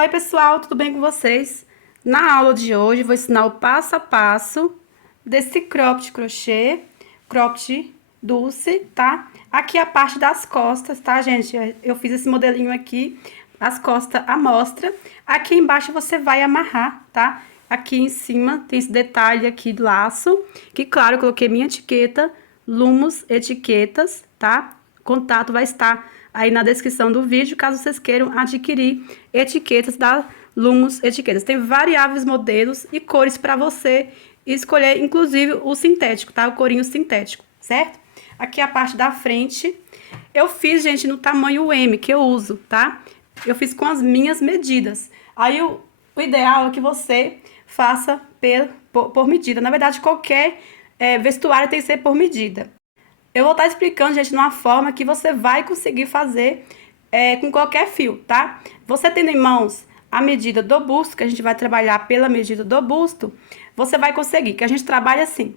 Oi pessoal, tudo bem com vocês? Na aula de hoje vou ensinar o passo a passo desse cropped crochê, cropped dulce, tá? Aqui a parte das costas, tá, gente? Eu fiz esse modelinho aqui, as costas à mostra. Aqui embaixo você vai amarrar, tá? Aqui em cima tem esse detalhe aqui do laço, que claro, eu coloquei minha etiqueta, Lumos Etiquetas, tá? O contato vai estar aí na descrição do vídeo, caso vocês queiram adquirir etiquetas da Lumos Etiquetas. Tem variáveis modelos e cores para você escolher, inclusive o sintético, tá? O corinho sintético, certo? Aqui a parte da frente, eu fiz, gente, no tamanho M que eu uso, tá? Eu fiz com as minhas medidas. Aí o ideal é que você faça por medida. Na verdade, qualquer vestuário tem que ser por medida. Eu vou estar explicando, gente, de uma forma que você vai conseguir fazer com qualquer fio, tá? Você tendo em mãos a medida do busto, que a gente vai trabalhar pela medida do busto, você vai conseguir, que a gente trabalha assim.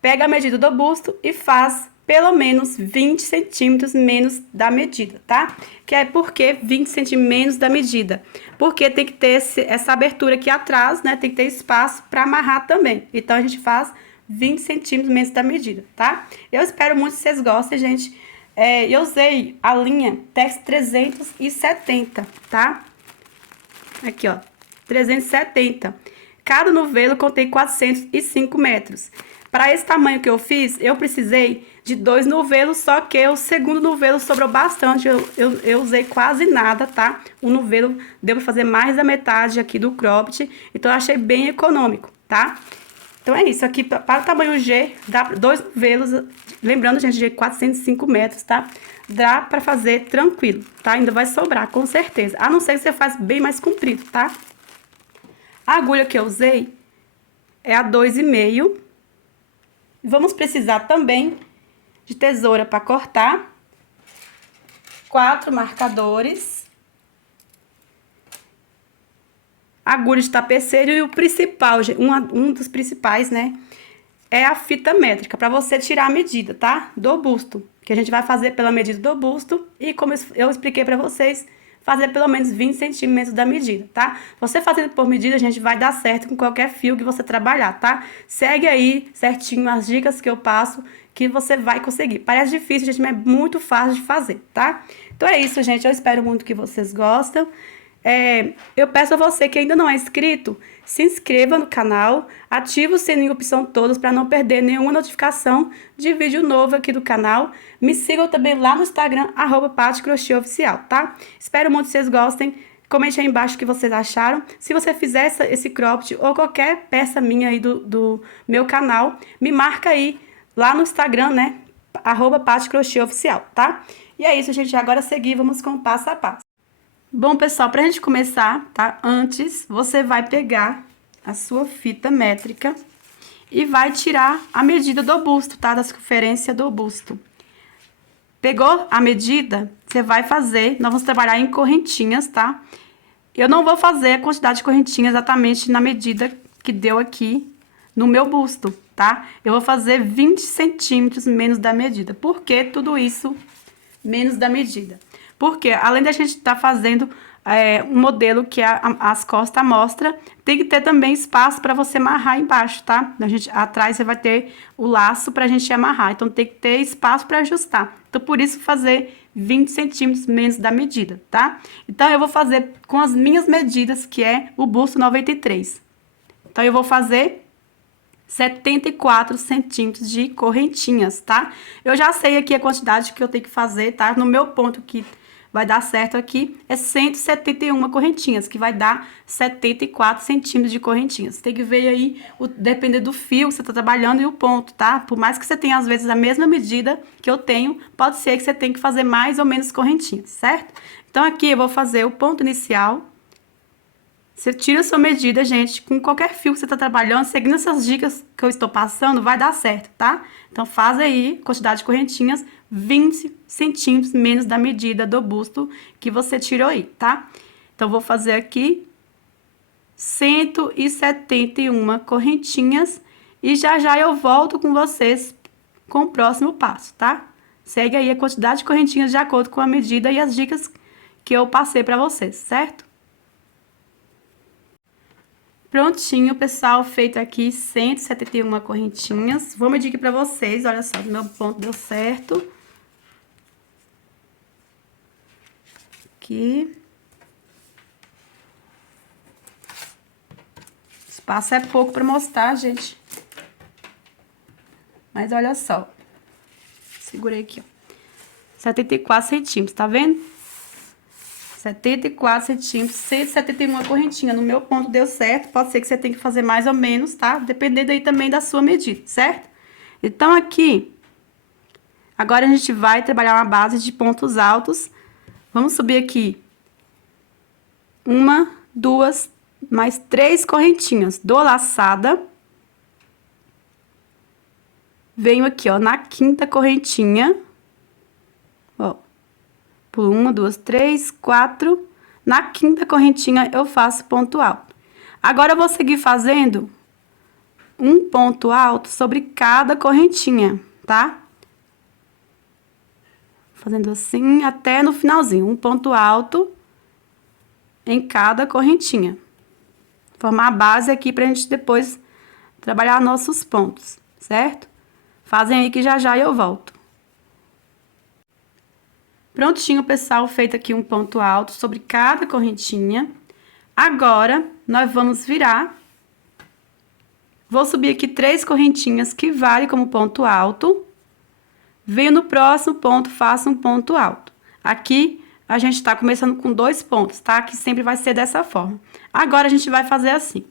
Pega a medida do busto e faz pelo menos 20 centímetros menos da medida, tá? Que é porque 20 centímetros menos da medida. Porque tem que ter essa abertura aqui atrás, né? Tem que ter espaço para amarrar também. Então, a gente faz 20 centímetros menos da medida, tá? Eu espero muito que vocês gostem, gente. Eu usei a linha Tex 370, tá? Aqui, ó, 370. Cada novelo contei 405 metros. Para esse tamanho que eu fiz, eu precisei de 2 novelos, só que o segundo novelo sobrou bastante. Eu usei quase nada, tá? O novelo deu para fazer mais da metade aqui do cropped, então eu achei bem econômico, tá? Então é isso, aqui para o tamanho G, dá 2 novelos, lembrando, gente, de 405 metros, tá? Dá para fazer tranquilo, tá? Ainda vai sobrar, com certeza. A não ser que você faça bem mais comprido, tá? A agulha que eu usei é a 2,5. Vamos precisar também de tesoura para cortar. 4 marcadores. Agulha de tapeceiro e o principal, um dos principais, né? É a fita métrica, para você tirar a medida, tá? Do busto, que a gente vai fazer pela medida do busto e como eu expliquei para vocês, fazer pelo menos 20 centímetros da medida, tá? Você fazendo por medida, a gente vai dar certo com qualquer fio que você trabalhar, tá? Segue aí certinho as dicas que eu passo, que você vai conseguir. Parece difícil, gente, mas é muito fácil de fazer, tá? Então é isso, gente, eu espero muito que vocês gostem. Eu peço a você que ainda não é inscrito, se inscreva no canal, ative o sininho opção todos para não perder nenhuma notificação de vídeo novo aqui do canal. Me sigam também lá no Instagram, @paticrochêoficial, tá? Espero muito que vocês gostem. Comente aí embaixo o que vocês acharam. Se você fizer esse cropped ou qualquer peça minha aí do meu canal, me marca aí lá no Instagram, né? @paticrochêoficial, tá? E é isso, gente. Agora seguir, vamos com o passo a passo. Bom, pessoal, pra gente começar, tá? Antes, você vai pegar a sua fita métrica e vai tirar a medida do busto, tá? Da circunferência do busto. Pegou a medida? Você vai fazer, nós vamos trabalhar em correntinhas, tá? Eu não vou fazer a quantidade de correntinhas exatamente na medida que deu aqui no meu busto, tá? Eu vou fazer 20 centímetros menos da medida. Por que tudo isso menos da medida? Porque além da gente estar fazendo um modelo que as costas à mostra, tem que ter também espaço para você amarrar embaixo, tá? Atrás você vai ter o laço para a gente amarrar, então tem que ter espaço para ajustar. Então, por isso, fazer 20 centímetros menos da medida, tá? Então, eu vou fazer com as minhas medidas, que é o busto 93. Então, eu vou fazer 74 centímetros de correntinhas, tá? Eu já sei aqui a quantidade que eu tenho que fazer, tá? No meu ponto que vai dar certo aqui é 171 correntinhas, que vai dar 74 centímetros de correntinhas. Tem que ver aí, depender do fio que você tá trabalhando e o ponto, tá? Por mais que você tenha, às vezes, a mesma medida que eu tenho, pode ser que você tenha que fazer mais ou menos correntinhas, certo? Então, aqui eu vou fazer o ponto inicial. Você tira a sua medida, gente, com qualquer fio que você tá trabalhando, seguindo essas dicas que eu estou passando, vai dar certo, tá? Então, faz aí, quantidade de correntinhas, 20 centímetros menos da medida do busto que você tirou aí, tá? Então, vou fazer aqui 171 correntinhas e já eu volto com vocês com o próximo passo, tá? Segue aí a quantidade de correntinhas de acordo com a medida e as dicas que eu passei pra vocês, certo? Prontinho, pessoal, feito aqui 171 correntinhas. Vou medir aqui pra vocês, olha só, meu ponto deu certo. Aqui. O espaço é pouco pra mostrar, gente. Mas olha só. Segurei aqui, ó. 74 centímetros, tá vendo? 74 centímetros, 171 correntinha. No meu ponto deu certo. Pode ser que você tenha que fazer mais ou menos, tá? Dependendo aí também da sua medida, certo? Então, aqui, agora a gente vai trabalhar uma base de pontos altos. Vamos subir aqui. Uma, duas, mais 3 correntinhas. Dou laçada. Venho aqui, ó, na quinta correntinha. Ó. Pulo 1, 2, 3, 4. Na quinta correntinha, eu faço ponto alto. Agora, eu vou seguir fazendo um ponto alto sobre cada correntinha, tá? Fazendo assim até no finalzinho. Um ponto alto em cada correntinha. Formar a base aqui pra gente depois trabalhar nossos pontos, certo? Fazem aí que já já eu volto. Prontinho, pessoal, feito aqui um ponto alto sobre cada correntinha. Agora, nós vamos virar. Vou subir aqui 3 correntinhas que vale como ponto alto. Venho no próximo ponto, faço um ponto alto. Aqui, a gente tá começando com 2 pontos, tá? Que sempre vai ser dessa forma. Agora, a gente vai fazer assim.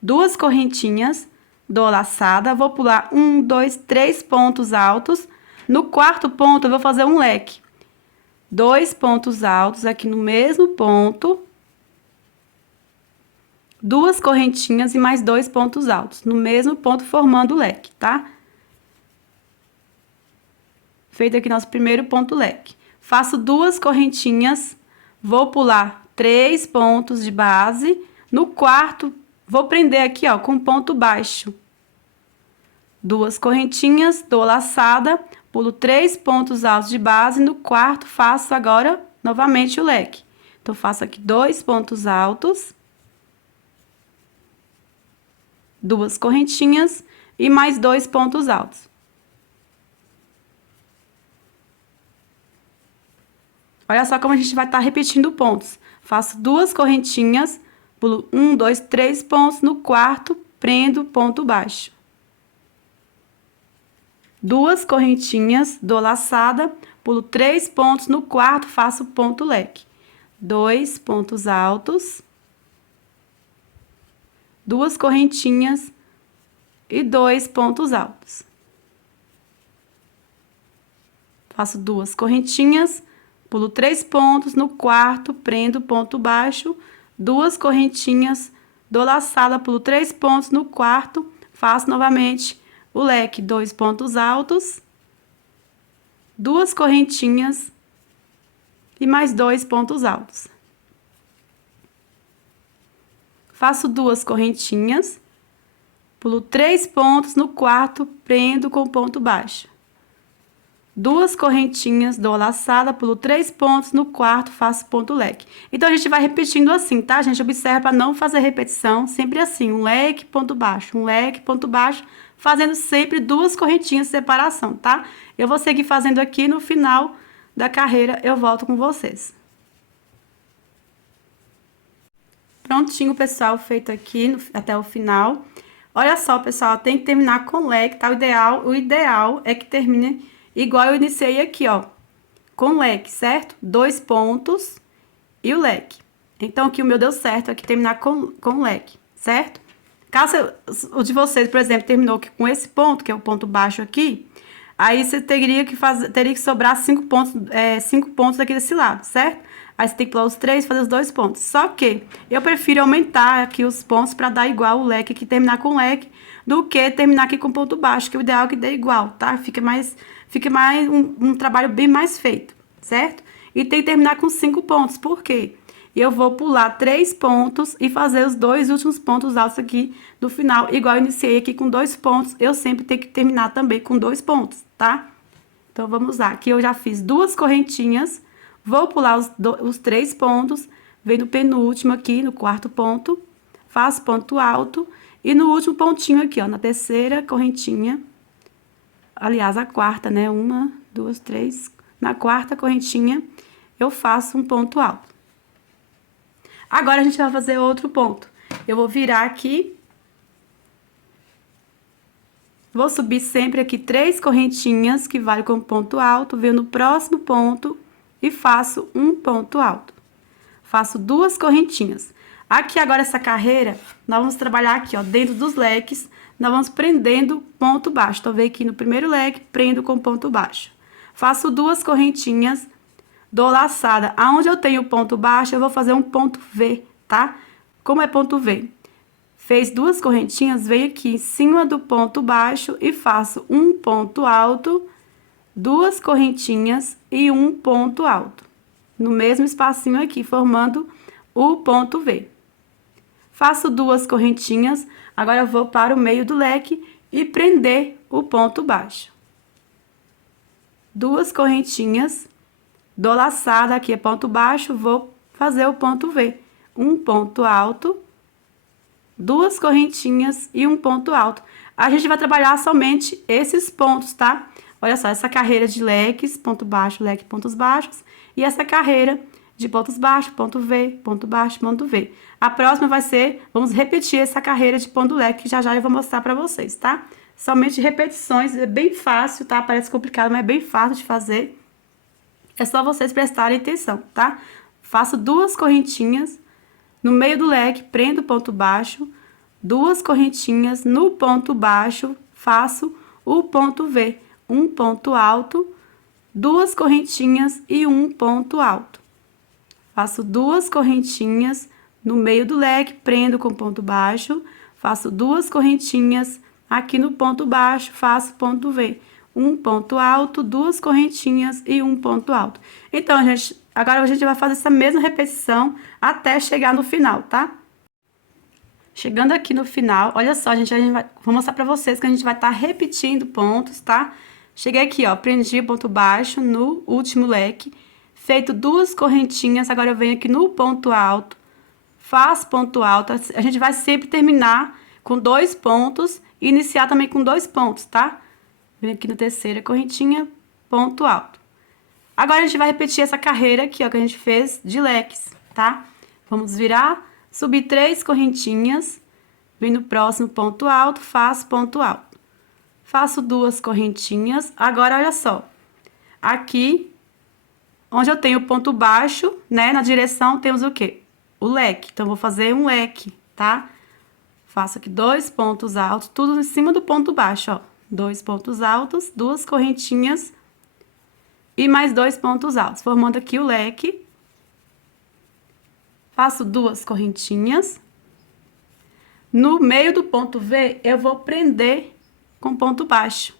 2 correntinhas, dou laçada, vou pular 1, 2, 3 pontos altos. No quarto ponto, eu vou fazer um leque. 2 pontos altos aqui no mesmo ponto. 2 correntinhas e mais 2 pontos altos. No mesmo ponto, formando o leque, tá? Feito aqui nosso primeiro ponto leque. Faço 2 correntinhas. Vou pular 3 pontos de base. No quarto, vou prender aqui, ó, com ponto baixo. 2 correntinhas, dou laçada. Pulo 3 pontos altos de base, no quarto faço agora novamente o leque. Então, faço aqui 2 pontos altos, 2 correntinhas e mais 2 pontos altos. Olha só como a gente vai estar repetindo pontos. Faço 2 correntinhas, pulo 1, 2, 3 pontos, no quarto prendo ponto baixo. 2 correntinhas, dou laçada, pulo 3 pontos, no quarto faço ponto leque. 2 pontos altos, 2 correntinhas e 2 pontos altos. Faço 2 correntinhas, pulo 3 pontos, no quarto prendo ponto baixo, 2 correntinhas, dou laçada, pulo 3 pontos, no quarto faço novamente o leque, 2 pontos altos, 2 correntinhas e mais 2 pontos altos. Faço 2 correntinhas, pulo 3 pontos, no quarto prendo com ponto baixo. 2 correntinhas, dou a laçada, pulo 3 pontos, no quarto faço ponto leque. Então, a gente vai repetindo assim, tá, gente? Observa para não fazer repetição, sempre assim, um leque, ponto baixo, um leque, ponto baixo, fazendo sempre 2 correntinhas de separação, tá? Eu vou seguir fazendo aqui, no final da carreira eu volto com vocês. Prontinho, pessoal, feito aqui até o final. Olha só, pessoal, tem que terminar com leque, tá? O ideal é que termine igual eu iniciei aqui, ó, com leque, certo? 2 pontos e o leque. Então, aqui o meu deu certo, aqui terminar com leque, certo? Caso o de vocês, por exemplo, terminou aqui com esse ponto, que é o ponto baixo aqui, aí você teria que sobrar 5 pontos aqui desse lado, certo? Aí você tem que pular os 3 e fazer os 2 pontos. Só que eu prefiro aumentar aqui os pontos para dar igual o leque aqui, terminar com leque, do que terminar aqui com ponto baixo, que o ideal é que dê igual, tá? Fica mais um trabalho bem mais feito, certo? E tem que terminar com 5 pontos, por quê? Eu vou pular 3 pontos e fazer os 2 últimos pontos altos aqui no final. Igual eu iniciei aqui com 2 pontos, eu sempre tenho que terminar também com 2 pontos, tá? Então, vamos lá. Aqui eu já fiz 2 correntinhas, vou pular os 3 pontos, venho no penúltimo aqui, no quarto ponto, faço ponto alto, e no último pontinho aqui, ó, na terceira correntinha, aliás, a quarta, né? 1, 2, 3, na quarta correntinha, eu faço um ponto alto. Agora, a gente vai fazer outro ponto. Eu vou virar aqui, vou subir sempre aqui 3 correntinhas, que vale como ponto alto, venho no próximo ponto e faço um ponto alto. Faço 2 correntinhas. Aqui agora essa carreira, nós vamos trabalhar aqui, ó, dentro dos leques, nós vamos prendendo ponto baixo. Então, venho aqui no primeiro leque, prendo com ponto baixo. Faço 2 correntinhas, dou laçada. Aonde eu tenho ponto baixo, eu vou fazer um ponto V, tá? Como é ponto V? Fez 2 correntinhas, venho aqui em cima do ponto baixo e faço um ponto alto, 2 correntinhas e um ponto alto. No mesmo espacinho aqui, formando o ponto V. Faço 2 correntinhas, agora eu vou para o meio do leque e prender o ponto baixo. 2 correntinhas, dou laçada, aqui é ponto baixo, vou fazer o ponto V. Um ponto alto, 2 correntinhas e um ponto alto. A gente vai trabalhar somente esses pontos, tá? Olha só, essa carreira de leques, ponto baixo, leque, pontos baixos, e essa carreira de pontos baixos, ponto V, ponto baixo, ponto V. A próxima vai ser, vamos repetir essa carreira de ponto leque, que já já eu vou mostrar pra vocês, tá? Somente repetições, é bem fácil, tá? Parece complicado, mas é bem fácil de fazer. É só vocês prestarem atenção, tá? Faço 2 correntinhas, no meio do leque, prendo o ponto baixo, 2 correntinhas, no ponto baixo, faço o ponto V, um ponto alto, 2 correntinhas e um ponto alto. Faço 2 correntinhas no meio do leque, prendo com ponto baixo, faço 2 correntinhas aqui no ponto baixo, faço ponto V, um ponto alto, 2 correntinhas e um ponto alto. Então, gente, agora a gente vai fazer essa mesma repetição até chegar no final, tá? Chegando aqui no final, olha só, vou mostrar pra vocês que a gente vai estar repetindo pontos, tá? Cheguei aqui, ó, prendi o ponto baixo no último leque, feito 2 correntinhas, agora eu venho aqui no ponto alto, faço ponto alto, a gente vai sempre terminar com 2 pontos e iniciar também com 2 pontos, tá? Venho aqui na terceira correntinha, ponto alto. Agora, a gente vai repetir essa carreira aqui, ó, que a gente fez de leques, tá? Vamos virar, subir 3 correntinhas, venho no próximo ponto alto, faço ponto alto. Faço 2 correntinhas, agora, olha só. Aqui, onde eu tenho o ponto baixo, né, na direção, temos o quê? O leque. Então, vou fazer um leque, tá? Faço aqui 2 pontos altos, tudo em cima do ponto baixo, ó. 2 pontos altos, 2 correntinhas e mais 2 pontos altos, formando aqui o leque. Faço 2 correntinhas. No meio do ponto V, eu vou prender com ponto baixo.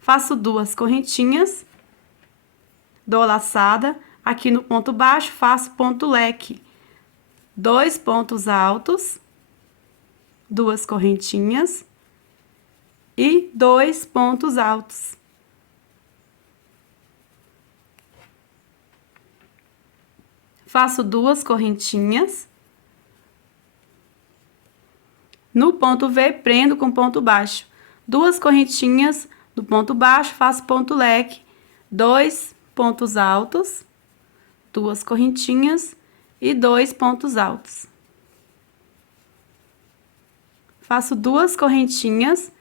Faço 2 correntinhas, dou a laçada, aqui no ponto baixo, faço ponto leque. 2 pontos altos, 2 correntinhas e 2 pontos altos. Faço 2 correntinhas. No ponto V, prendo com ponto baixo. 2 correntinhas no ponto baixo, faço ponto leque. 2 pontos altos, 2 correntinhas e 2 pontos altos. Faço 2 correntinhas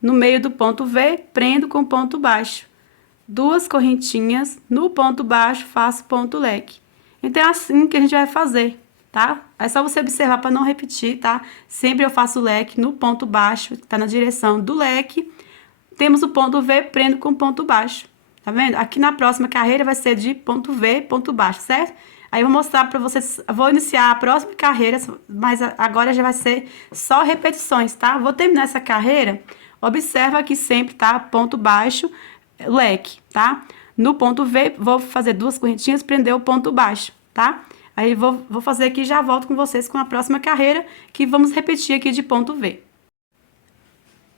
no meio do ponto V, prendo com ponto baixo. 2 correntinhas no ponto baixo, faço ponto leque. Então, é assim que a gente vai fazer, tá? É só você observar para não repetir, tá? Sempre eu faço leque no ponto baixo, que tá na direção do leque. Temos o ponto V, prendo com ponto baixo, tá vendo? Aqui na próxima carreira vai ser de ponto V, ponto baixo, certo? Aí eu vou mostrar para vocês, vou iniciar a próxima carreira, mas agora já vai ser só repetições, tá? Vou terminar essa carreira, observa aqui sempre, tá? Ponto baixo, leque, tá? No ponto V, vou fazer 2 correntinhas, prender o ponto baixo, tá? Aí vou fazer aqui e já volto com vocês com a próxima carreira, que vamos repetir aqui de ponto V.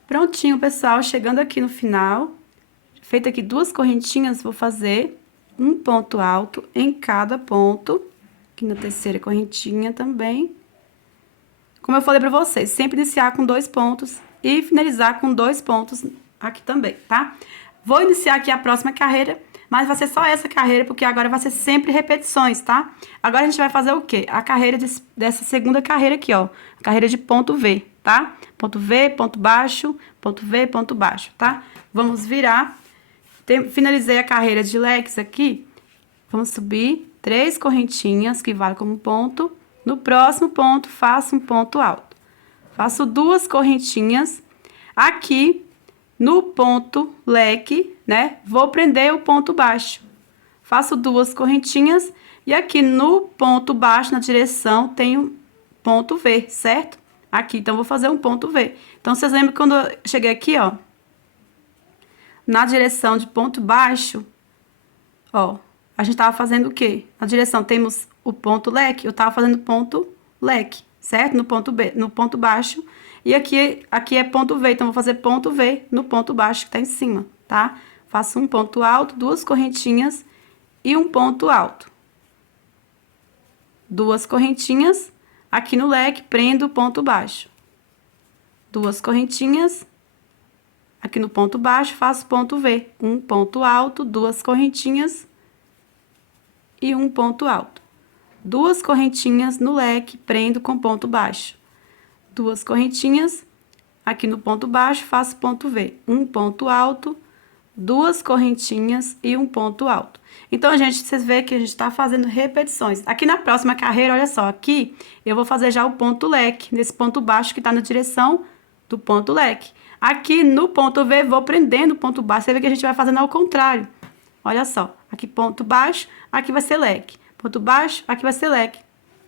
Prontinho, pessoal, chegando aqui no final, feito aqui 2 correntinhas, vou fazer um ponto alto em cada ponto, aqui na terceira correntinha também. como eu falei pra vocês, sempre iniciar com 2 pontos e finalizar com 2 pontos aqui também, tá? Vou iniciar aqui a próxima carreira, mas vai ser só essa carreira, porque agora vai ser sempre repetições, tá? Agora a gente vai fazer o quê? A carreira dessa segunda carreira aqui, ó. A carreira de ponto V, tá? Ponto V, ponto baixo, ponto V, ponto baixo, tá? Vamos virar. Finalizei a carreira de leques aqui. Vamos subir 3 correntinhas, que vale como ponto. No próximo ponto, faço um ponto alto. Faço 2 correntinhas. Aqui, no ponto leque, né? Vou prender o ponto baixo. Faço 2 correntinhas. E aqui no ponto baixo, na direção, tenho ponto V, certo? Aqui, então, vou fazer um ponto V. Então, vocês lembram quando eu cheguei aqui, ó? Na direção de ponto baixo, ó, a gente tava fazendo o quê? Na direção temos o ponto leque, eu tava fazendo ponto leque, certo? No ponto B, no ponto baixo. E aqui é ponto V, então vou fazer ponto V no ponto baixo que tá em cima, tá? Faço um ponto alto, 2 correntinhas e um ponto alto. 2 correntinhas, aqui no leque, prendo o ponto baixo. 2 correntinhas. Aqui no ponto baixo, faço ponto V. Um ponto alto, 2 correntinhas e um ponto alto. 2 correntinhas no leque, prendo com ponto baixo. 2 correntinhas, aqui no ponto baixo, faço ponto V. Um ponto alto, 2 correntinhas e um ponto alto. Então, gente, vocês veem que a gente tá fazendo repetições. Aqui na próxima carreira, olha só, aqui eu vou fazer já o ponto leque, nesse ponto baixo que tá na direção do ponto leque. Aqui no ponto V, vou prendendo o ponto baixo. Você vê que a gente vai fazendo ao contrário. Olha só. Aqui ponto baixo, aqui vai ser leque. Ponto baixo, aqui vai ser leque.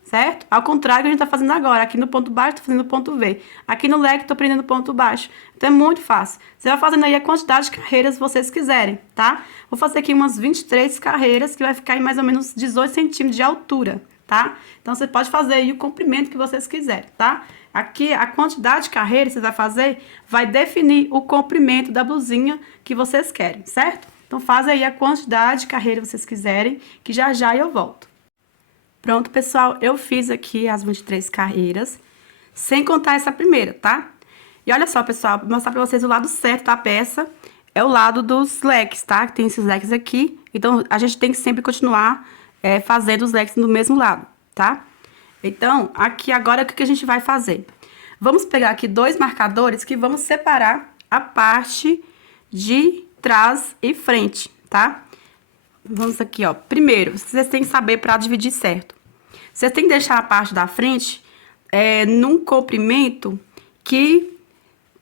Certo? Ao contrário que a gente tá fazendo agora. Aqui no ponto baixo, tô fazendo ponto V. Aqui no leque, tô prendendo ponto baixo. Então, é muito fácil. Você vai fazendo aí a quantidade de carreiras que vocês quiserem, tá? Vou fazer aqui umas 23 carreiras, que vai ficar em mais ou menos 18 centímetros de altura, tá? Então, você pode fazer aí o comprimento que vocês quiserem, tá? Aqui, a quantidade de carreiras que você vai fazer vai definir o comprimento da blusinha que vocês querem, certo? Então, faz aí a quantidade de carreiras que vocês quiserem, que já já eu volto. Pronto, pessoal, eu fiz aqui as 23 carreiras, sem contar essa primeira, tá? E olha só, pessoal, vou mostrar pra vocês o lado certo da peça, é o lado dos leques, tá? Tem esses leques aqui, então a gente tem que sempre continuar fazendo os leques no mesmo lado, tá? Então, aqui agora, o que a gente vai fazer? Vamos pegar aqui 2 marcadores que vamos separar a parte de trás e frente, tá? Vamos aqui, ó. Primeiro, vocês têm que saber para dividir certo. Vocês têm que deixar a parte da frente num comprimento que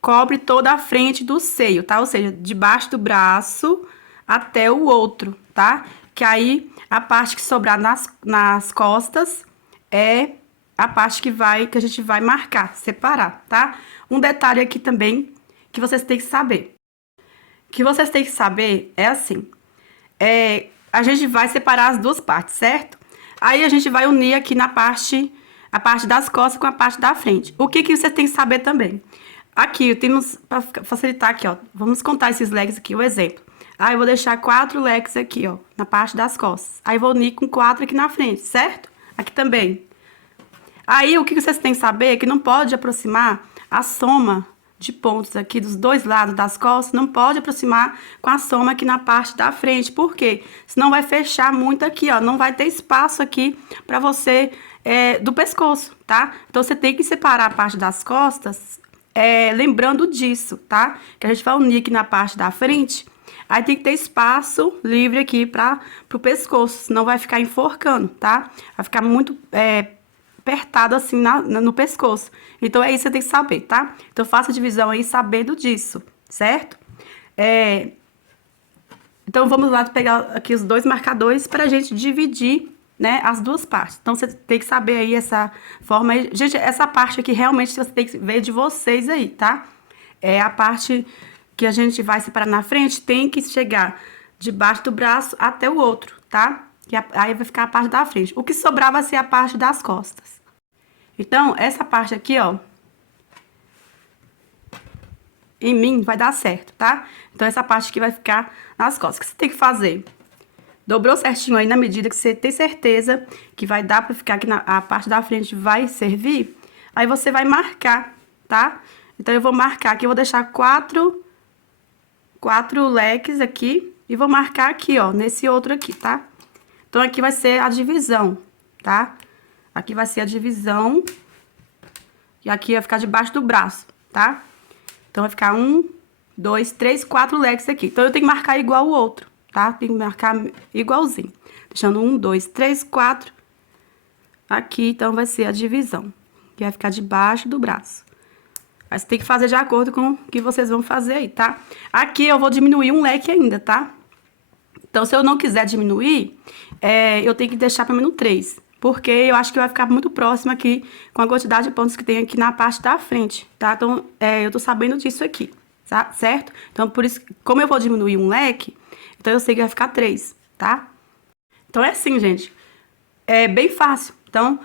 cobre toda a frente do seio, tá? Ou seja, debaixo do braço até o outro, tá? Que aí, a parte que sobrar nas costas é a parte que a gente vai marcar, separar, tá? Um detalhe aqui também que vocês têm que saber. Que vocês têm que saber é assim, a gente vai separar as duas partes, certo? Aí a gente vai unir aqui a parte das costas com a parte da frente. O que vocês têm que saber também? Aqui, temos, para facilitar aqui, ó, vamos contar esses leques aqui, o exemplo. Aí eu vou deixar 4 leques aqui, ó, na parte das costas. Aí vou unir com 4 aqui na frente, certo? Aqui também. Aí, o que vocês têm que saber é que não pode aproximar a soma de pontos aqui dos dois lados das costas, não pode aproximar com a soma aqui na parte da frente. Por quê? Senão vai fechar muito aqui, ó, não vai ter espaço aqui pra você, do pescoço, tá? Então, você tem que separar a parte das costas, lembrando disso, tá? Que a gente vai unir aqui na parte da frente, aí tem que ter espaço livre aqui pro pescoço, senão vai ficar enforcando, tá? Vai ficar muito, apertado assim no pescoço. Então, é isso que você tem que saber, tá? Então, faça a divisão aí sabendo disso, certo? Então, vamos lá pegar aqui os 2 marcadores pra gente dividir, né, as duas partes. Então, você tem que saber aí essa forma aí. Gente, essa parte aqui realmente você tem que ver de vocês aí, tá? A parte que a gente vai separar na frente tem que chegar debaixo do braço até o outro, tá? Que aí vai ficar a parte da frente. O que sobrar vai ser a parte das costas. Então, essa parte aqui, ó, em mim vai dar certo, tá? Então, essa parte aqui vai ficar nas costas. O que você tem que fazer? Dobrou certinho aí na medida que você tem certeza que vai dar pra ficar aqui a parte da frente vai servir. Aí você vai marcar, tá? Então, eu vou marcar aqui, eu vou deixar quatro leques aqui e vou marcar aqui, ó, nesse outro aqui, tá? Então, aqui vai ser a divisão, tá? Aqui vai ser a divisão e aqui vai ficar debaixo do braço, tá? Então, vai ficar 1, 2, 3, 4 leques aqui. Então, eu tenho que marcar igual o outro, tá? Tem que marcar igualzinho. Deixando 1, 2, 3, 4. Aqui, então, vai ser a divisão, que vai ficar debaixo do braço. Aí, você tem que fazer de acordo com o que vocês vão fazer aí, tá? Aqui, eu vou diminuir um leque ainda, tá? Então, se eu não quiser diminuir, eu tenho que deixar pelo menos 3. Porque eu acho que vai ficar muito próximo aqui com a quantidade de pontos que tem aqui na parte da frente, tá? Então, eu tô sabendo disso aqui, tá? Certo? Então, por isso, como eu vou diminuir um leque, então eu sei que vai ficar 3, tá? Então, é assim, gente. É bem fácil. Então,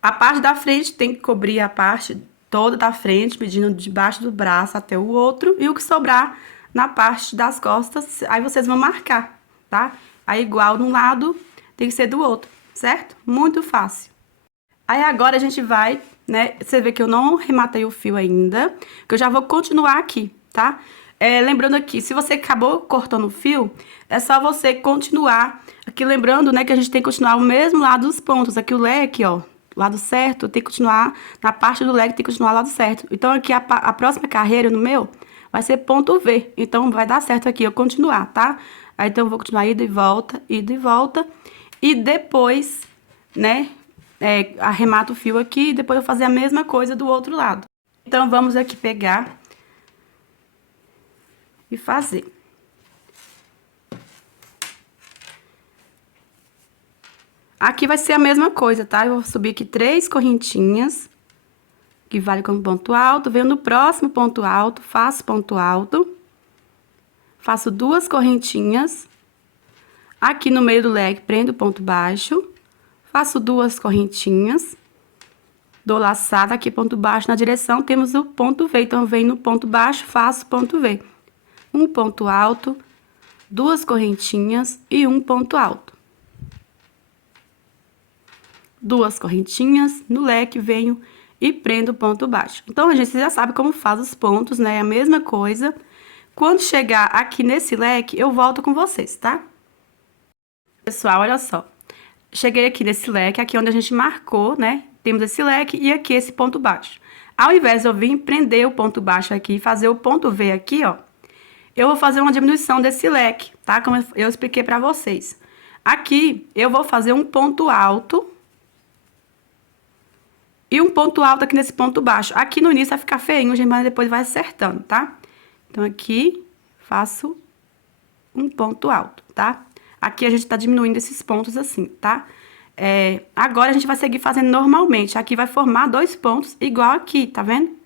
a parte da frente tem que cobrir a parte toda da frente, medindo debaixo do braço até o outro. E o que sobrar na parte das costas, aí vocês vão marcar, tá? Aí, igual de um lado, tem que ser do outro, certo? Muito fácil. Aí, agora a gente vai, né? Você vê que eu não rematei o fio ainda, que eu já vou continuar aqui, tá? Lembrando aqui, se você acabou cortando o fio, é só você continuar aqui, lembrando, né, que a gente tem que continuar o mesmo lado dos pontos. Aqui o leque, ó, lado certo, tem que continuar, na parte do leque tem que continuar lado certo. Então, aqui a próxima carreira no meu vai ser ponto V. Então, vai dar certo aqui eu continuar, tá? Aí, então, eu vou continuar ida e volta, ida e volta. E depois, né, arremato o fio aqui e depois eu vou fazer a mesma coisa do outro lado. Então, vamos aqui pegar e fazer. Aqui vai ser a mesma coisa, tá? Eu vou subir aqui 3 correntinhas, que vale como ponto alto. Venho no próximo ponto alto, faço ponto alto. Faço 2 correntinhas. Aqui no meio do leque, prendo ponto baixo. Faço 2 correntinhas. Dou laçada aqui, ponto baixo na direção, temos o ponto V. Então, eu venho no ponto baixo, faço ponto V. Um ponto alto, 2 correntinhas e um ponto alto. 2 correntinhas, no leque venho e prendo ponto baixo. Então, a gente já sabe como faz os pontos, né? É a mesma coisa. Quando chegar aqui nesse leque, eu volto com vocês, tá? Pessoal, olha só. Cheguei aqui nesse leque, aqui onde a gente marcou, né? Temos esse leque e aqui esse ponto baixo. Ao invés de eu vir prender o ponto baixo aqui e fazer o ponto V aqui, ó, eu vou fazer uma diminuição desse leque, tá? Como eu expliquei pra vocês. Aqui, eu vou fazer um ponto alto e um ponto alto aqui nesse ponto baixo. Aqui no início vai ficar feinho, gente, mas depois vai acertando, tá? Então, aqui, faço um ponto alto, tá? Aqui a gente tá diminuindo esses pontos assim, tá? Agora, a gente vai seguir fazendo normalmente. Aqui vai formar 2 pontos igual aqui, tá vendo?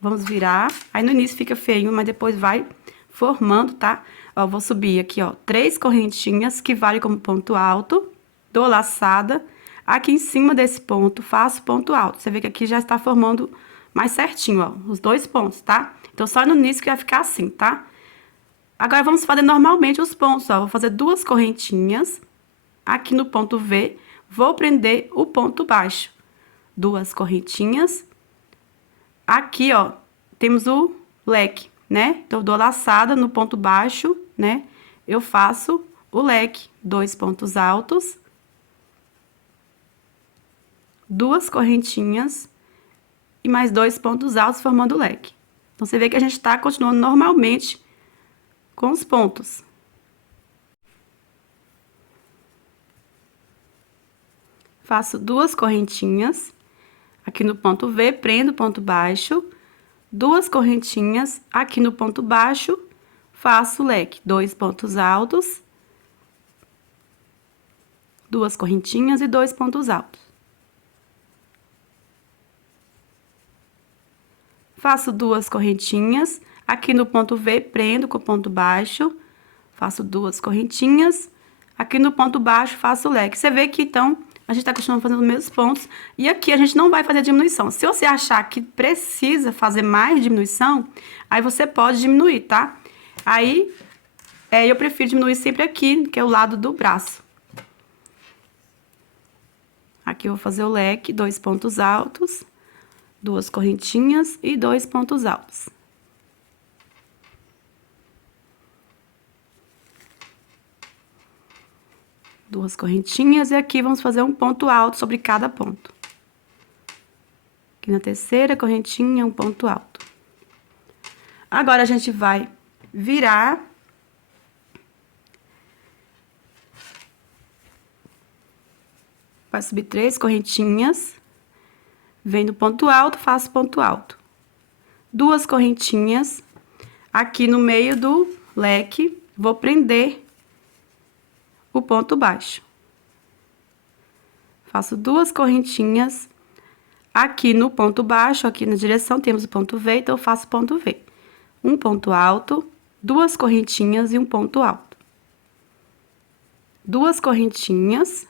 Vamos virar. Aí, no início fica feinho, mas depois vai formando, tá? Ó, vou subir aqui, ó, 3 correntinhas, que vale como ponto alto. Dou laçada. Aqui em cima desse ponto, faço ponto alto. Você vê que aqui já está formando mais certinho, ó, os 2 pontos, tá? Então, só no início que vai ficar assim, tá? Agora, vamos fazer normalmente os pontos, ó. Vou fazer 2 correntinhas. Aqui no ponto V, vou prender o ponto baixo. 2 correntinhas. Aqui, ó, temos o leque, né? Então, eu dou laçada no ponto baixo, né? Eu faço o leque. 2 pontos altos. 2 correntinhas. E mais 2 pontos altos formando o leque. Então, você vê que a gente tá continuando normalmente com os pontos. Faço 2 correntinhas, aqui no ponto V, prendo ponto baixo, 2 correntinhas, aqui no ponto baixo, faço o leque, 2 pontos altos, 2 correntinhas e 2 pontos altos. Faço 2 correntinhas, aqui no ponto V, prendo com ponto baixo, faço 2 correntinhas, aqui no ponto baixo, faço o leque. Você vê que, então, a gente tá continuando fazendo os mesmos pontos, e aqui a gente não vai fazer diminuição. Se você achar que precisa fazer mais diminuição, aí você pode diminuir, tá? Aí, eu prefiro diminuir sempre aqui, que é o lado do braço. Aqui eu vou fazer o leque, 2 pontos altos, Duas correntinhas e 2 pontos altos. Duas correntinhas e aqui vamos fazer um ponto alto sobre cada ponto. Aqui na terceira correntinha, um ponto alto. Agora, a gente vai virar. Vai subir 3 correntinhas. Vem no ponto alto, faço ponto alto. Duas correntinhas. Aqui no meio do leque, vou prender o ponto baixo. Faço duas correntinhas. Aqui no ponto baixo, aqui na direção, temos o ponto V, então eu faço ponto V. Um ponto alto, duas correntinhas e um ponto alto. Duas correntinhas.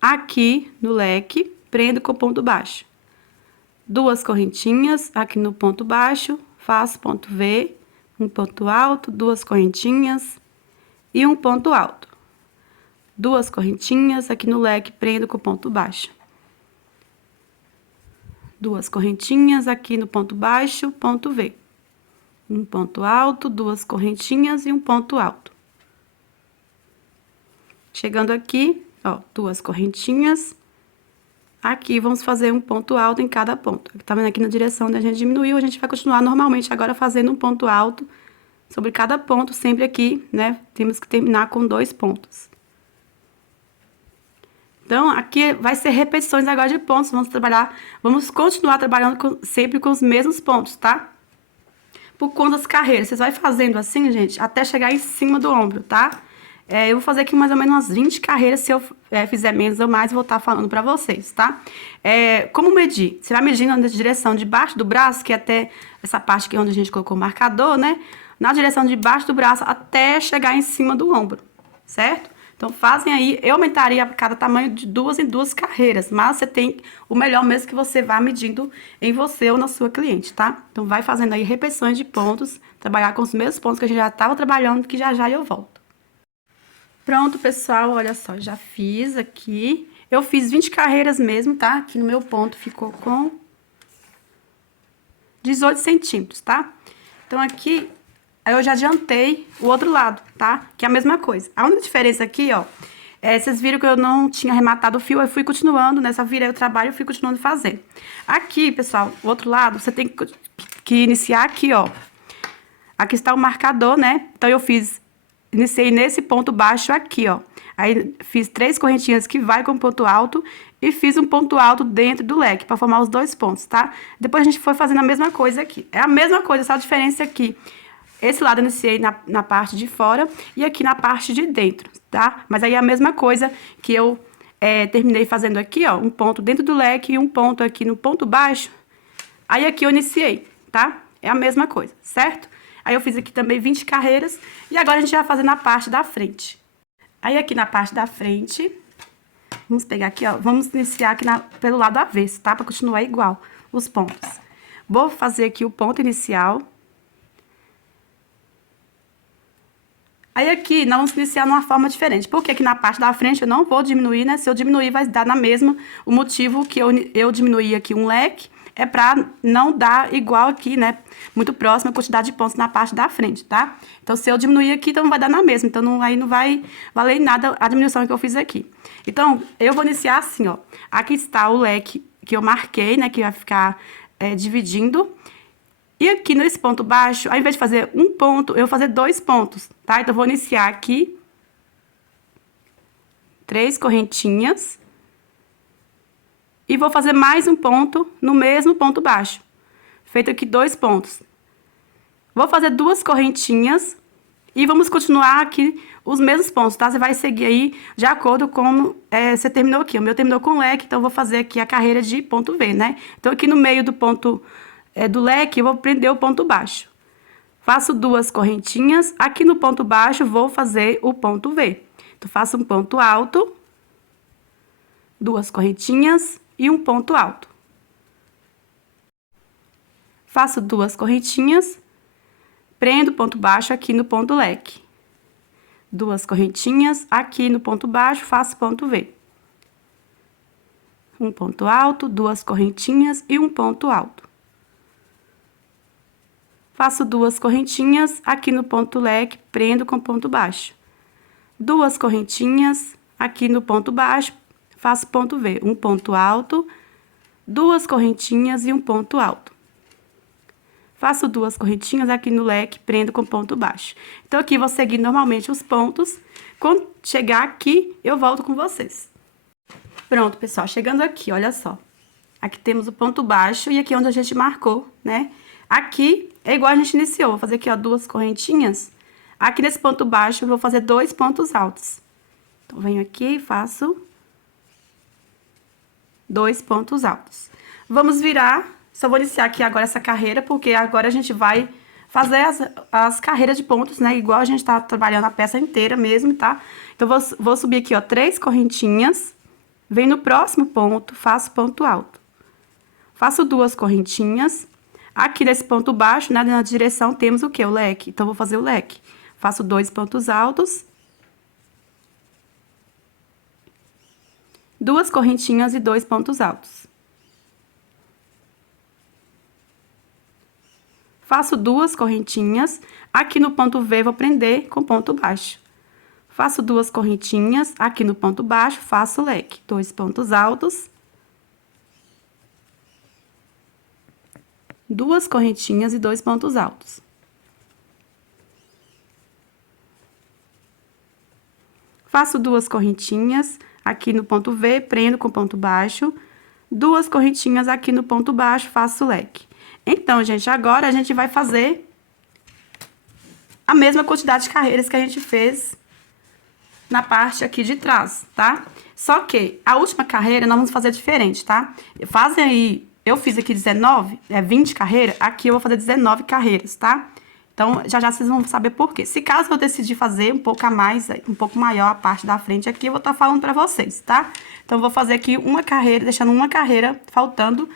Aqui no leque, prendo com ponto baixo. Duas correntinhas, aqui no ponto baixo, faço ponto V, um ponto alto, duas correntinhas e um ponto alto. Duas correntinhas, aqui no leque, prendo com ponto baixo. Duas correntinhas, aqui no ponto baixo, ponto V. Um ponto alto, duas correntinhas e um ponto alto. Chegando aqui, ó, duas correntinhas. Aqui, vamos fazer um ponto alto em cada ponto. Tá vendo aqui na direção onde a gente diminuiu, a gente vai continuar normalmente agora fazendo um ponto alto sobre cada ponto, sempre aqui, né? Temos que terminar com 2 pontos. Então, aqui vai ser repetições agora de pontos, vamos continuar trabalhando sempre com os mesmos pontos, tá? Por conta das carreiras, vocês vão fazendo assim, gente, até chegar em cima do ombro, tá? Eu vou fazer aqui mais ou menos umas 20 carreiras, se eu fizer menos ou mais, vou estar falando pra vocês, tá? Como medir? Você vai medindo na direção de baixo do braço, que é até essa parte aqui onde a gente colocou o marcador, né? Na direção de baixo do braço até chegar em cima do ombro, certo? Então, fazem aí, eu aumentaria cada tamanho de 2 em 2 carreiras, mas você tem o melhor mesmo que você vá medindo em você ou na sua cliente, tá? Então, vai fazendo aí repetições de pontos, trabalhar com os mesmos pontos que a gente já estava trabalhando, que já já eu volto. Pronto, pessoal, olha só, já fiz aqui. Eu fiz 20 carreiras mesmo, tá? Aqui no meu ponto ficou com 18 centímetros, tá? Então, aqui... Aí, eu já adiantei o outro lado, tá? Que é a mesma coisa. A única diferença aqui, ó, vocês viram que eu não tinha arrematado o fio, eu fui continuando, né? Só virei o trabalho e fui continuando fazendo. Aqui, pessoal, o outro lado, você tem que iniciar aqui, ó. Aqui está o marcador, né? Então, iniciei nesse ponto baixo aqui, ó. Aí, fiz 3 correntinhas que vai com ponto alto e fiz um ponto alto dentro do leque, para formar os 2 pontos, tá? Depois, a gente foi fazendo a mesma coisa aqui. É a mesma coisa, só a diferença aqui. Esse lado eu iniciei na parte de fora e aqui na parte de dentro, tá? Mas aí é a mesma coisa que eu terminei fazendo aqui, ó. Um ponto dentro do leque e um ponto aqui no ponto baixo. Aí aqui eu iniciei, tá? É a mesma coisa, certo? Aí eu fiz aqui também 20 carreiras e agora a gente vai fazer na parte da frente. Aí aqui na parte da frente, vamos pegar aqui, ó. Vamos iniciar aqui pelo lado avesso, tá? Pra continuar igual os pontos. Vou fazer aqui o ponto inicial. Aí, aqui, nós vamos iniciar de uma forma diferente. Porque aqui na parte da frente eu não vou diminuir, né? Se eu diminuir, vai dar na mesma. O motivo que eu diminuí aqui um leque é pra não dar igual aqui, né? Muito próximo a quantidade de pontos na parte da frente, tá? Então, se eu diminuir aqui, então vai dar na mesma. Então, aí não vai valer nada a diminuição que eu fiz aqui. Então, eu vou iniciar assim, ó. Aqui está o leque que eu marquei, né? Que vai ficar dividindo. E aqui nesse ponto baixo, ao invés de fazer um ponto, eu vou fazer 2 pontos, tá? Então, eu vou iniciar aqui 3 correntinhas. E vou fazer mais um ponto no mesmo ponto baixo. Feito aqui 2 pontos. Vou fazer 2 correntinhas. E vamos continuar aqui os mesmos pontos, tá? Você vai seguir aí de acordo com como você terminou aqui. O meu terminou com leque, então eu vou fazer aqui a carreira de ponto V, né? Então, aqui no meio do ponto... do leque, eu vou prender o ponto baixo. Faço 2 correntinhas. Aqui no ponto baixo, vou fazer o ponto V. Então, faço um ponto alto, 2 correntinhas e um ponto alto. Faço 2 correntinhas, prendo o ponto baixo aqui no ponto leque. 2 correntinhas, aqui no ponto baixo, faço ponto V. um ponto alto, duas correntinhas e um ponto alto. Faço duas correntinhas aqui no ponto leque, prendo com ponto baixo. Duas correntinhas aqui no ponto baixo, faço ponto V, um ponto alto, duas correntinhas e um ponto alto. Faço duas correntinhas aqui no leque, prendo com ponto baixo. Então, aqui vou seguir normalmente os pontos. Quando chegar aqui, eu volto com vocês. Pronto, pessoal, chegando aqui, olha só. Aqui temos o ponto baixo e aqui onde a gente marcou, né? Aqui é igual a gente iniciou, vou fazer aqui, ó, duas correntinhas. Aqui nesse ponto baixo, eu vou fazer dois pontos altos. Então, venho aqui e faço dois pontos altos. Vamos virar, só vou iniciar aqui agora essa carreira, porque agora a gente vai fazer as carreiras de pontos, né? Igual a gente tá trabalhando a peça inteira mesmo, tá? Então, vou subir aqui, ó, três correntinhas, venho no próximo ponto, faço ponto alto. Faço duas correntinhas. Aqui nesse ponto baixo, né, na direção, temos o quê? O leque. Então, vou fazer o leque. Faço dois pontos altos. Duas correntinhas e dois pontos altos. Faço duas correntinhas. Aqui no ponto V, vou prender com ponto baixo. Faço duas correntinhas. Aqui no ponto baixo, faço leque. Dois pontos altos. Duas correntinhas e dois pontos altos. Faço duas correntinhas aqui no ponto V, prendo com ponto baixo. Duas correntinhas aqui no ponto baixo, faço leque. Então, gente, agora a gente vai fazer a mesma quantidade de carreiras que a gente fez na parte aqui de trás, tá? Só que a última carreira nós vamos fazer diferente, tá? Fazem aí. Eu fiz aqui 20 carreiras, aqui eu vou fazer 19 carreiras, tá? Então, já vocês vão saber por quê. Se caso eu decidir fazer um pouco a mais, um pouco maior a parte da frente aqui, eu vou estar falando pra vocês, tá? Então, eu vou fazer aqui uma carreira, deixando uma carreira faltando,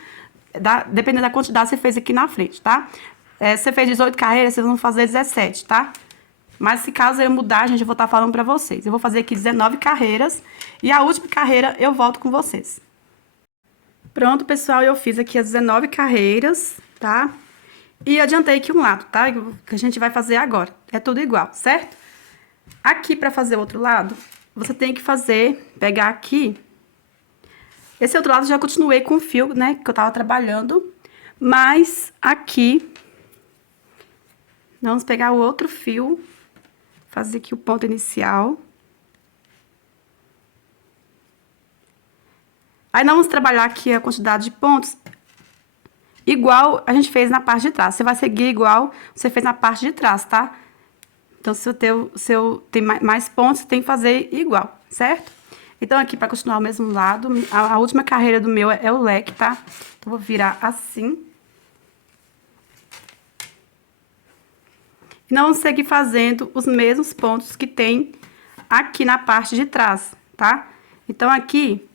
dependendo da quantidade que você fez aqui na frente, tá? Se você fez 18 carreiras, vocês vão fazer 17, tá? Mas se caso eu mudar, gente, eu vou estar falando pra vocês. Eu vou fazer aqui 19 carreiras e a última carreira eu volto com vocês. Pronto, pessoal, eu fiz aqui as 19 carreiras, tá? E adiantei aqui um lado, tá? Que a gente vai fazer agora. É tudo igual, certo? Aqui, pra fazer o outro lado, você tem que pegar aqui. Esse outro lado eu já continuei com o fio, né? Que eu tava trabalhando. Mas aqui, vamos pegar o outro fio, fazer aqui o ponto inicial. Aí, nós vamos trabalhar aqui a quantidade de pontos igual a gente fez na parte de trás. Você vai seguir igual você fez na parte de trás, tá? Então, se o seu tem mais pontos, você tem que fazer igual, certo? Então, aqui, pra continuar o mesmo lado, a última carreira do meu é o leque, tá? Então, vou virar assim. E nós vamos seguir fazendo os mesmos pontos que tem aqui na parte de trás, tá? Então, aqui...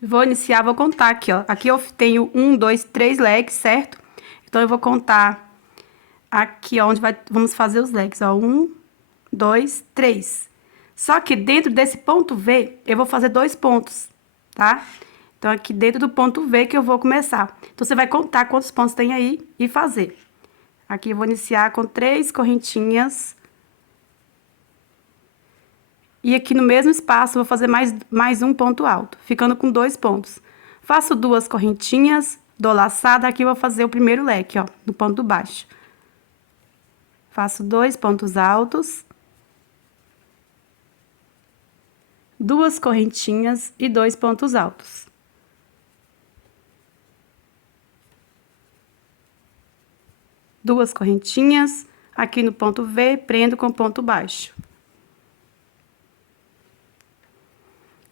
Vou iniciar, vou contar aqui, ó. Aqui eu tenho 1, 2, 3 leques, certo? Então, eu vou contar aqui, ó, onde vamos fazer os leques, ó. 1, 2, 3. Só que dentro desse ponto V, eu vou fazer dois pontos, tá? Então, aqui dentro do ponto V que eu vou começar. Então, você vai contar quantos pontos tem aí e fazer. Aqui eu vou iniciar com 3 correntinhas. E aqui no mesmo espaço, vou fazer mais um ponto alto, ficando com 2 pontos. Faço duas correntinhas, dou laçada, aqui eu vou fazer o primeiro leque, ó, no ponto baixo. Faço 2 pontos altos. Duas correntinhas e 2 pontos altos. Duas correntinhas, aqui no ponto V, prendo com ponto baixo.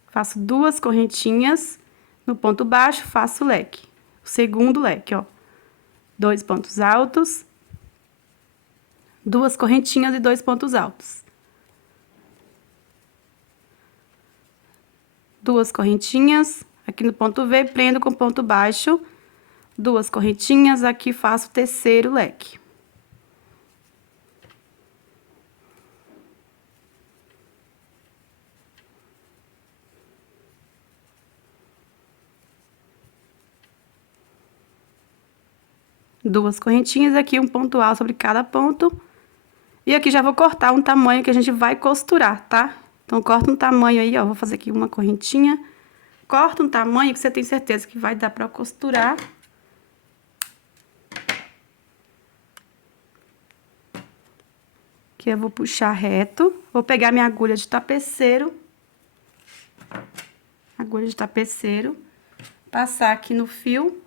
Faço duas correntinhas, no ponto baixo, faço o leque. O segundo leque, ó. 2 pontos altos. Duas correntinhas e 2 pontos altos. Duas correntinhas, aqui no ponto V, prendo com ponto baixo. Duas correntinhas, aqui faço o terceiro leque. duas correntinhas, aqui um ponto alto sobre cada ponto. E aqui já vou cortar um tamanho que a gente vai costurar, tá? Então, corta um tamanho aí, ó, vou fazer aqui uma correntinha. Corta um tamanho que você tem certeza que vai dar pra costurar. Aqui eu vou puxar reto. Vou pegar minha agulha de tapeceiro. Agulha de tapeceiro. Passar aqui no fio.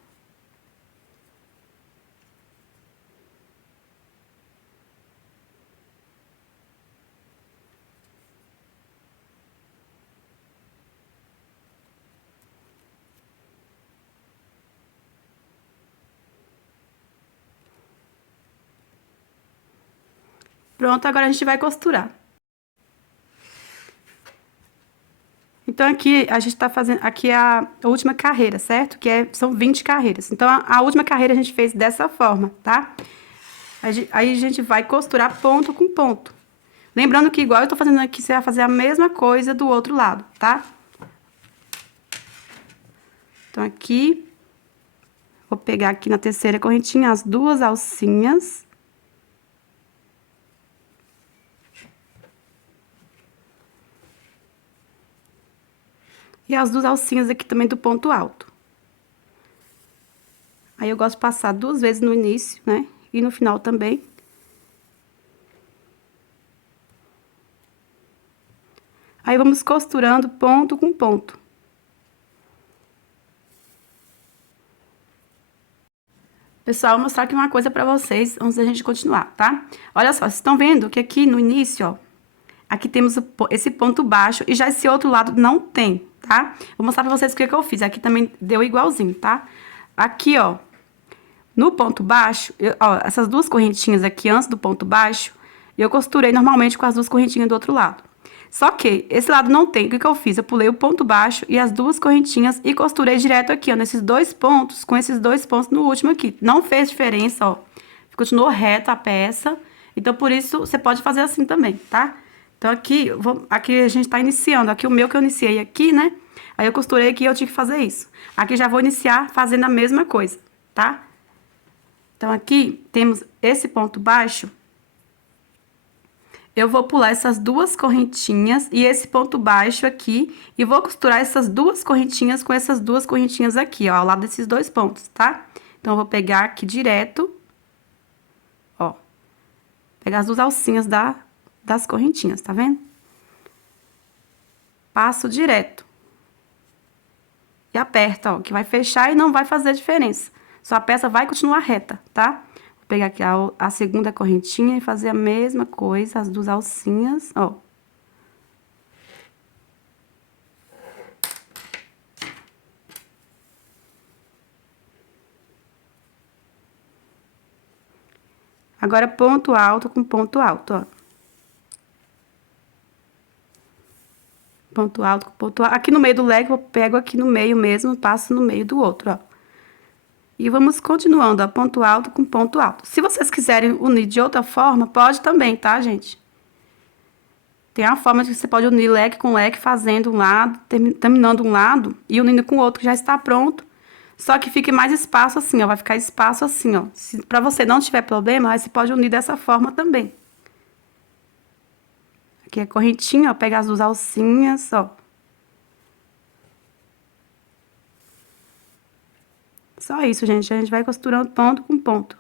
Pronto, agora a gente vai costurar. Então, aqui a gente tá fazendo, aqui é a última carreira, certo? São 20 carreiras. Então, a última carreira a gente fez dessa forma, tá? Aí a gente vai costurar ponto com ponto. Lembrando que igual eu tô fazendo aqui, você vai fazer a mesma coisa do outro lado, tá? Então, aqui, vou pegar aqui na terceira correntinha as duas alcinhas. E as duas alcinhas aqui também do ponto alto. Aí, eu gosto de passar duas vezes no início, né? E no final também. Aí, vamos costurando ponto com ponto. Pessoal, vou mostrar aqui uma coisa pra vocês antes da gente continuar, tá? Olha só, vocês estão vendo que aqui no início, ó, aqui temos esse ponto baixo e já esse outro lado não tem, tá? Vou mostrar pra vocês o que eu fiz. Aqui também deu igualzinho, tá? Aqui, ó, no ponto baixo, ó, essas duas correntinhas aqui antes do ponto baixo, eu costurei normalmente com as duas correntinhas do outro lado. Só que esse lado não tem, o que eu fiz? Eu pulei o ponto baixo e as duas correntinhas e costurei direto aqui, ó, nesses dois pontos, com esses dois pontos no último aqui. Não fez diferença, ó, continuou reta a peça, então por isso você pode fazer assim também, tá? Então aqui, aqui a gente tá iniciando, aqui o meu que eu iniciei aqui, né? Aí eu costurei aqui e eu tive que fazer isso. Aqui já vou iniciar fazendo a mesma coisa, tá? Então aqui temos esse ponto baixo. Eu vou pular essas duas correntinhas e esse ponto baixo aqui e vou costurar essas duas correntinhas com essas duas correntinhas aqui, ó, ao lado desses dois pontos, tá? Então, eu vou pegar aqui direto, ó, pegar as duas alcinhas das correntinhas, tá vendo? Passo direto. E aperta, ó, que vai fechar e não vai fazer diferença. Sua peça vai continuar reta, tá? Pegar aqui a segunda correntinha e fazer a mesma coisa, as duas alcinhas, ó. Agora, ponto alto com ponto alto, ó. Ponto alto com ponto alto. Aqui no meio do leque, eu pego aqui no meio mesmo, passo no meio do outro, ó. E vamos continuando, ó, ponto alto com ponto alto. Se vocês quiserem unir de outra forma, pode também, tá, gente? Tem a forma que você pode unir leque com leque, fazendo um lado, terminando um lado e unindo com o outro que já está pronto. Só que fique mais espaço assim, ó, vai ficar espaço assim, ó. Se pra você não tiver problema, aí você pode unir dessa forma também. Aqui é correntinha, ó, pega as duas alcinhas, ó. Só isso, gente. A gente vai costurando ponto com ponto.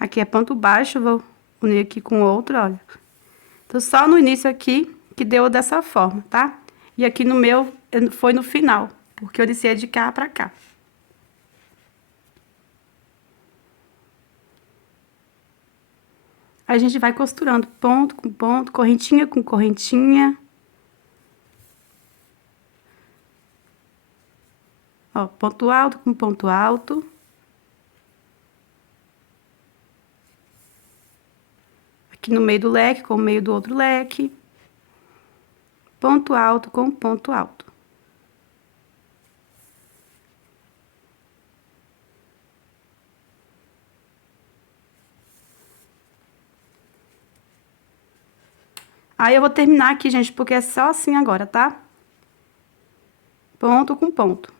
Aqui é ponto baixo, vou unir aqui com outro, olha. Então, só no início aqui que deu dessa forma, tá? E aqui no meu, foi no final, porque eu iniciei de cá pra cá. Aí, a gente vai costurando ponto com ponto, correntinha com correntinha. Ó, ponto alto com ponto alto. Aqui no meio do leque, com o meio do outro leque. Ponto alto com ponto alto. Aí, eu vou terminar aqui, gente, porque é só assim agora, tá? ponto com ponto,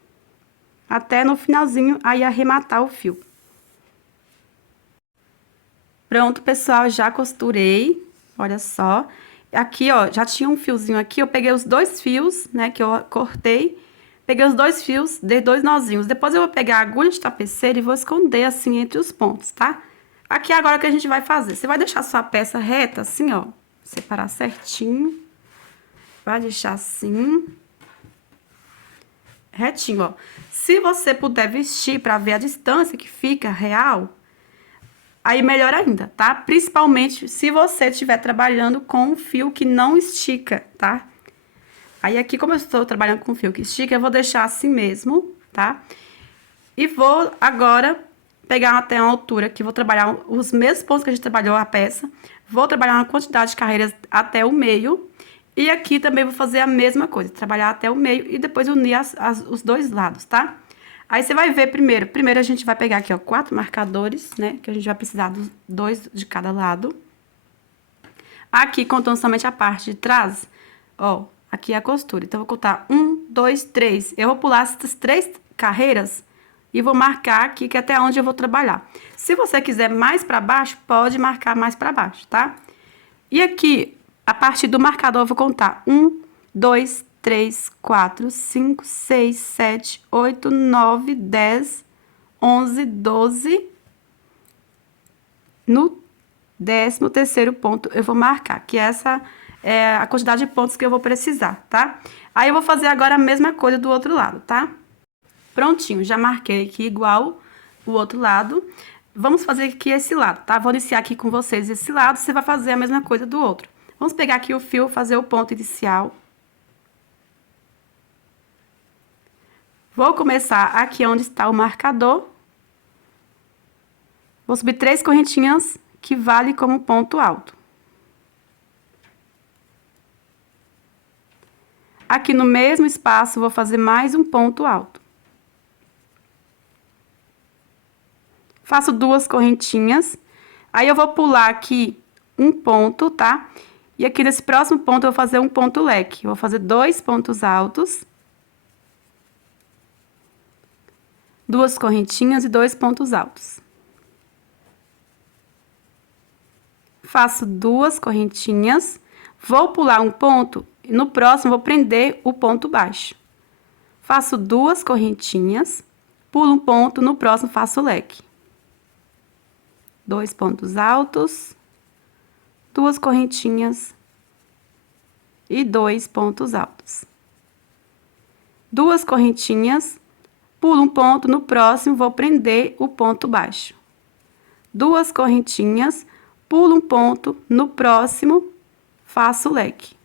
até no finalzinho aí arrematar o fio. Pronto, pessoal, já costurei, olha só. Aqui, ó, já tinha um fiozinho aqui, eu peguei os 2 fios, né, que eu cortei. Peguei os 2 fios, dei 2 nozinhos. Depois eu vou pegar a agulha de tapeceira e vou esconder assim entre os pontos, tá? Aqui agora o que a gente vai fazer. Você vai deixar sua peça reta, assim, ó. Separar certinho. Vai deixar assim. Retinho, ó. Se você puder vestir pra ver a distância que fica real, aí melhor ainda, tá? Principalmente se você estiver trabalhando com um fio que não estica, tá? Aí aqui, como eu estou trabalhando com fio que estica, eu vou deixar assim mesmo, tá? E vou agora pegar até uma altura que vou trabalhar os mesmos pontos que a gente trabalhou a peça. Vou trabalhar uma quantidade de carreiras até o meio. E aqui também vou fazer a mesma coisa, trabalhar até o meio e depois unir os 2 lados, tá? Aí você vai ver primeiro. Primeiro a gente vai pegar aqui, ó, 4 marcadores, né? Que a gente vai precisar dos 2 de cada lado. Aqui, contando somente a parte de trás, ó, aqui é a costura. Então, eu vou contar 1, 2, 3. Eu vou pular essas 3 carreiras e vou marcar aqui, que é até onde eu vou trabalhar. Se você quiser mais pra baixo, pode marcar mais pra baixo, tá? E aqui, a partir do marcador, eu vou contar 1, 2, 3, 4, 5, 6, 7, 8, 9, 10, 11, 12. No 13º ponto, eu vou marcar, que essa é a quantidade de pontos que eu vou precisar, tá? Aí, eu vou fazer agora a mesma coisa do outro lado, tá? Prontinho, já marquei aqui igual o outro lado. Vamos fazer aqui esse lado, tá? Vou iniciar aqui com vocês esse lado, você vai fazer a mesma coisa do outro. Vamos pegar aqui o fio, fazer o ponto inicial. Vou começar aqui onde está o marcador. Vou subir 3 correntinhas, que vale como ponto alto. Aqui no mesmo espaço, vou fazer mais um ponto alto. Faço 2 correntinhas. Aí, eu vou pular aqui um ponto, tá? E aqui nesse próximo ponto, eu vou fazer um ponto leque. Eu vou fazer 2 pontos altos. 2 correntinhas e 2 pontos altos. Faço 2 correntinhas. Vou pular um ponto e no próximo vou prender o ponto baixo. Faço 2 correntinhas, pulo um ponto, no próximo faço o leque. 2 pontos altos, 2 correntinhas e 2 pontos altos. 2 correntinhas, pulo um ponto, no próximo vou prender o ponto baixo. 2 correntinhas, pulo um ponto, no próximo faço o leque.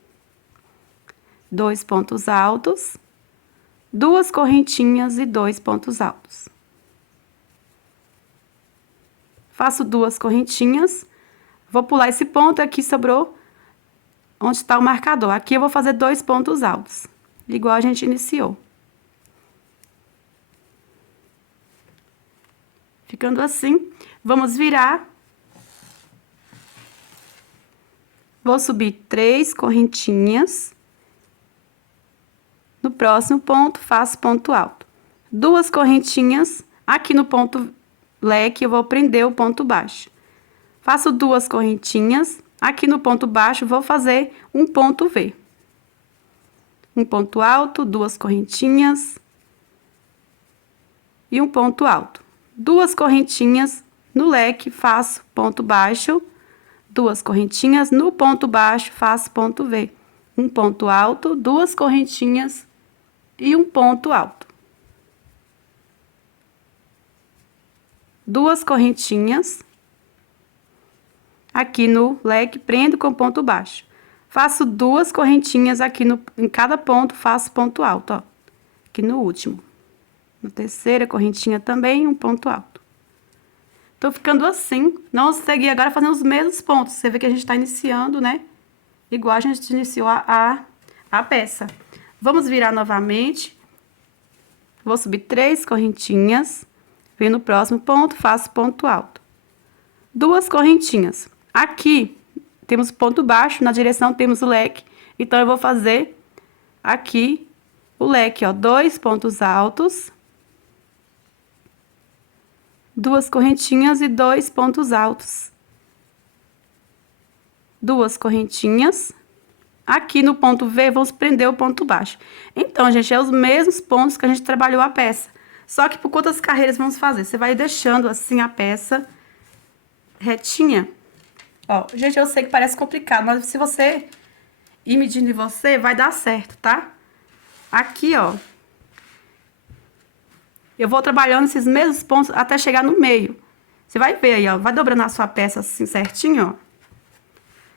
2 pontos altos, 2 correntinhas e 2 pontos altos. Faço 2 correntinhas, vou pular esse ponto, aqui sobrou onde está o marcador. Aqui eu vou fazer 2 pontos altos, igual a gente iniciou. Ficando assim, vamos virar. Vou subir 3 correntinhas. No próximo ponto, faço ponto alto. 2 correntinhas, aqui no ponto leque, eu vou prender o ponto baixo. Faço 2 correntinhas, aqui no ponto baixo, vou fazer um ponto V. Um ponto alto, 2 correntinhas e um ponto alto. 2 correntinhas, no leque, faço ponto baixo, 2 correntinhas, no ponto baixo, faço ponto V. Um ponto alto, 2 correntinhas e um ponto alto. 2 correntinhas, aqui no leque, prendo com ponto baixo. Faço 2 correntinhas aqui em cada ponto, faço ponto alto, ó. Aqui no último. Na terceira correntinha também, um ponto alto. Tô ficando assim. Vamos seguir agora fazendo os mesmos pontos. Você vê que a gente tá iniciando, né? Igual a gente iniciou a peça. Vamos virar novamente. Vou subir 3 correntinhas. Venho no próximo ponto, faço ponto alto. 2 correntinhas. Aqui temos ponto baixo, na direção temos o leque. Então, eu vou fazer aqui o leque, ó, 2 pontos altos, 2 correntinhas e 2 pontos altos. 2 correntinhas. Aqui no ponto V, vamos prender o ponto baixo. Então, gente, é os mesmos pontos que a gente trabalhou a peça. Só que por quantas carreiras vamos fazer? Você vai deixando assim a peça retinha. Ó, gente, eu sei que parece complicado, mas se você ir medindo em você, vai dar certo, tá? Aqui, ó. Eu vou trabalhando esses mesmos pontos até chegar no meio. Você vai ver aí, ó. Vai dobrando a sua peça assim certinho, ó.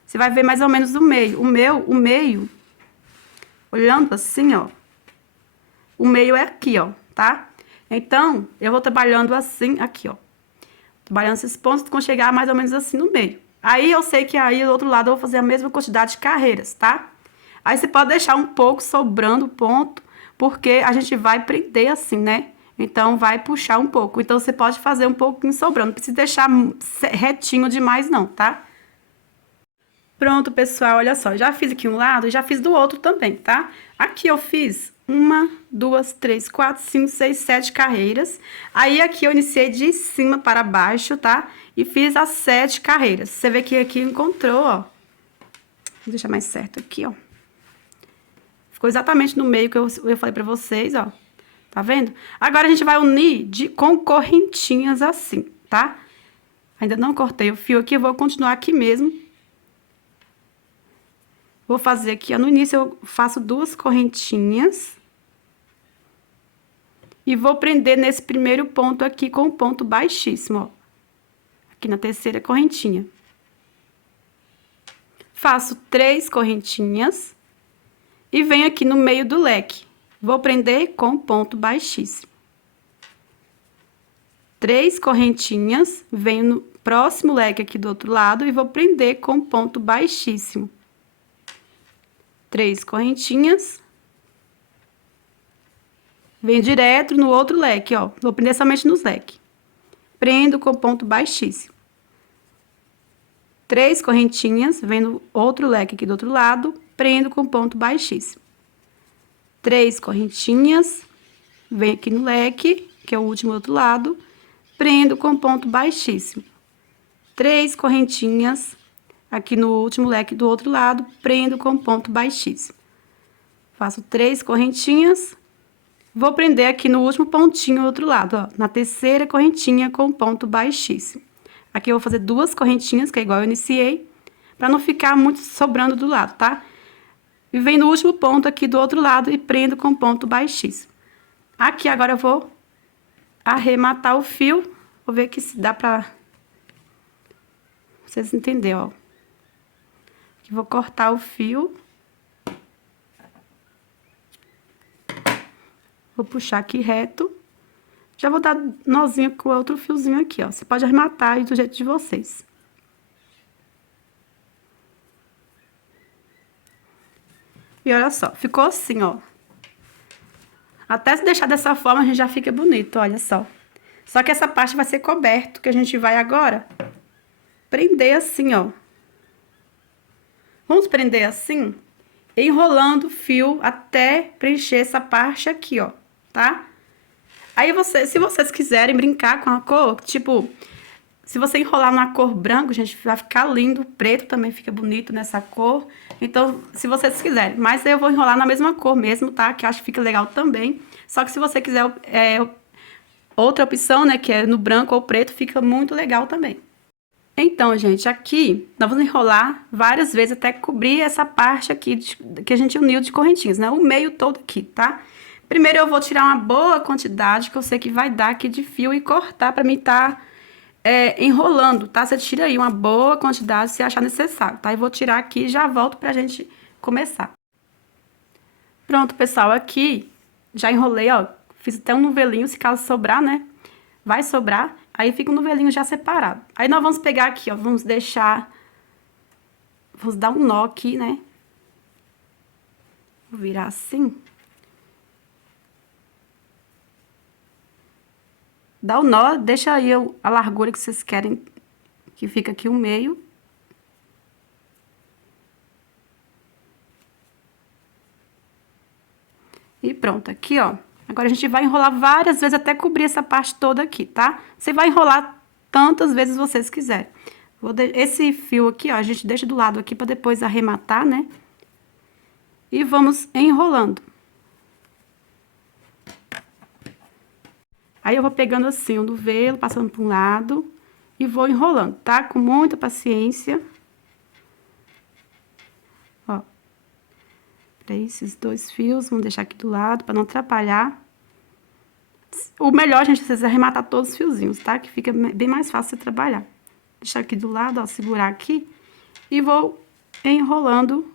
Você vai ver mais ou menos o meio. O meio, olhando assim, ó. O meio é aqui, ó, tá? Então, eu vou trabalhando assim, aqui, ó. Trabalhando esses pontos com chegar mais ou menos assim no meio. Aí, eu sei que aí, do outro lado, eu vou fazer a mesma quantidade de carreiras, tá? Aí, você pode deixar um pouco sobrando ponto, porque a gente vai prender assim, né? Então, vai puxar um pouco. Então, você pode fazer um pouquinho sobrando. Não precisa deixar retinho demais, não, tá? Pronto, pessoal, olha só, já fiz aqui um lado e já fiz do outro também, tá? Aqui eu fiz 1, 2, 3, 4, 5, 6, 7 carreiras. Aí, aqui eu iniciei de cima para baixo, tá? E fiz as 7 carreiras. Você vê que aqui encontrou, ó. Vou deixar mais certo aqui, ó. Ficou exatamente no meio que eu falei pra vocês, ó. Tá vendo? Agora, a gente vai unir com correntinhas assim, tá? Ainda não cortei o fio aqui, eu vou continuar aqui mesmo. Vou fazer aqui, ó, no início eu faço 2 correntinhas. E vou prender nesse primeiro ponto aqui com o ponto baixíssimo, ó. Aqui na terceira correntinha. Faço 3 correntinhas. E venho aqui no meio do leque. Vou prender com ponto baixíssimo. 3 correntinhas, venho no próximo leque aqui do outro lado e vou prender com ponto baixíssimo. 3 correntinhas. Venho direto no outro leque, ó. Vou prender somente nos leques. Prendo com ponto baixíssimo. 3 correntinhas, venho no outro leque aqui do outro lado, prendo com ponto baixíssimo. 3 correntinhas, venho aqui no leque, que é o último do outro lado, prendo com ponto baixíssimo. 3 correntinhas, aqui no último leque do outro lado, prendo com ponto baixíssimo. Faço 3 correntinhas, vou prender aqui no último pontinho do outro lado, ó, na terceira correntinha com ponto baixíssimo. Aqui eu vou fazer 2 correntinhas, que é igual eu iniciei, pra não ficar muito sobrando do lado, tá? E venho no último ponto aqui do outro lado e prendo com ponto baixíssimo. Aqui agora eu vou arrematar o fio, vou ver aqui se dá pra vocês entenderem, ó. Aqui vou cortar o fio. Vou puxar aqui reto. Já vou dar nozinho com outro fiozinho aqui, ó. Você pode arrematar aí do jeito de vocês. E olha só, ficou assim, ó. Até se deixar dessa forma, a gente já fica bonito, olha só. Só que essa parte vai ser coberto, que a gente vai agora prender assim, ó. Vamos prender assim, enrolando o fio até preencher essa parte aqui, ó, tá? Aí, se vocês quiserem brincar com a cor, tipo, se você enrolar na cor branca, gente, vai ficar lindo. Preto também fica bonito nessa cor. Então, se vocês quiserem. Mas eu vou enrolar na mesma cor mesmo, tá? Que eu acho que fica legal também. Só que se você quiser outra opção, né, que é no branco ou preto, fica muito legal também. Então, gente, aqui nós vamos enrolar várias vezes até cobrir essa parte aqui que a gente uniu de correntinhas, né? O meio todo aqui, tá? Primeiro eu vou tirar uma boa quantidade, que eu sei que vai dar aqui de fio, e cortar pra mim tá enrolando, tá? Você tira aí uma boa quantidade se achar necessário, tá? Eu vou tirar aqui e já volto pra gente começar. Pronto, pessoal, aqui já enrolei, ó. Fiz até um novelinho, se caso sobrar, né? Vai sobrar, aí fica um novelinho já separado. Aí nós vamos pegar aqui, ó, vamos dar um nó aqui, né? Vou virar assim. Dá o nó, deixa aí a largura que vocês querem, que fica aqui o meio. E pronto, aqui, ó. Agora, a gente vai enrolar várias vezes até cobrir essa parte toda aqui, tá? Você vai enrolar tantas vezes vocês quiserem. Esse fio aqui, ó, a gente deixa do lado aqui pra depois arrematar, né? E vamos enrolando. Aí, eu vou pegando assim o novelo, passando pra um lado e vou enrolando, tá? Com muita paciência. Ó. Pra esses 2 fios, vamos deixar aqui do lado pra não atrapalhar. O melhor, gente, é vocês arrematar todos os fiozinhos, tá? Que fica bem mais fácil de trabalhar. Deixar aqui do lado, ó, segurar aqui. E vou enrolando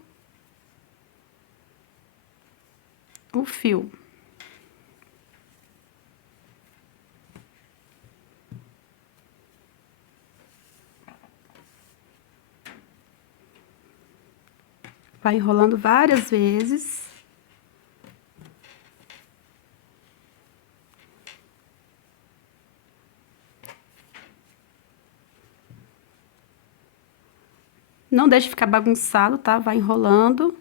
o fio. Vai enrolando várias vezes. Não deixe ficar bagunçado, tá? Vai enrolando.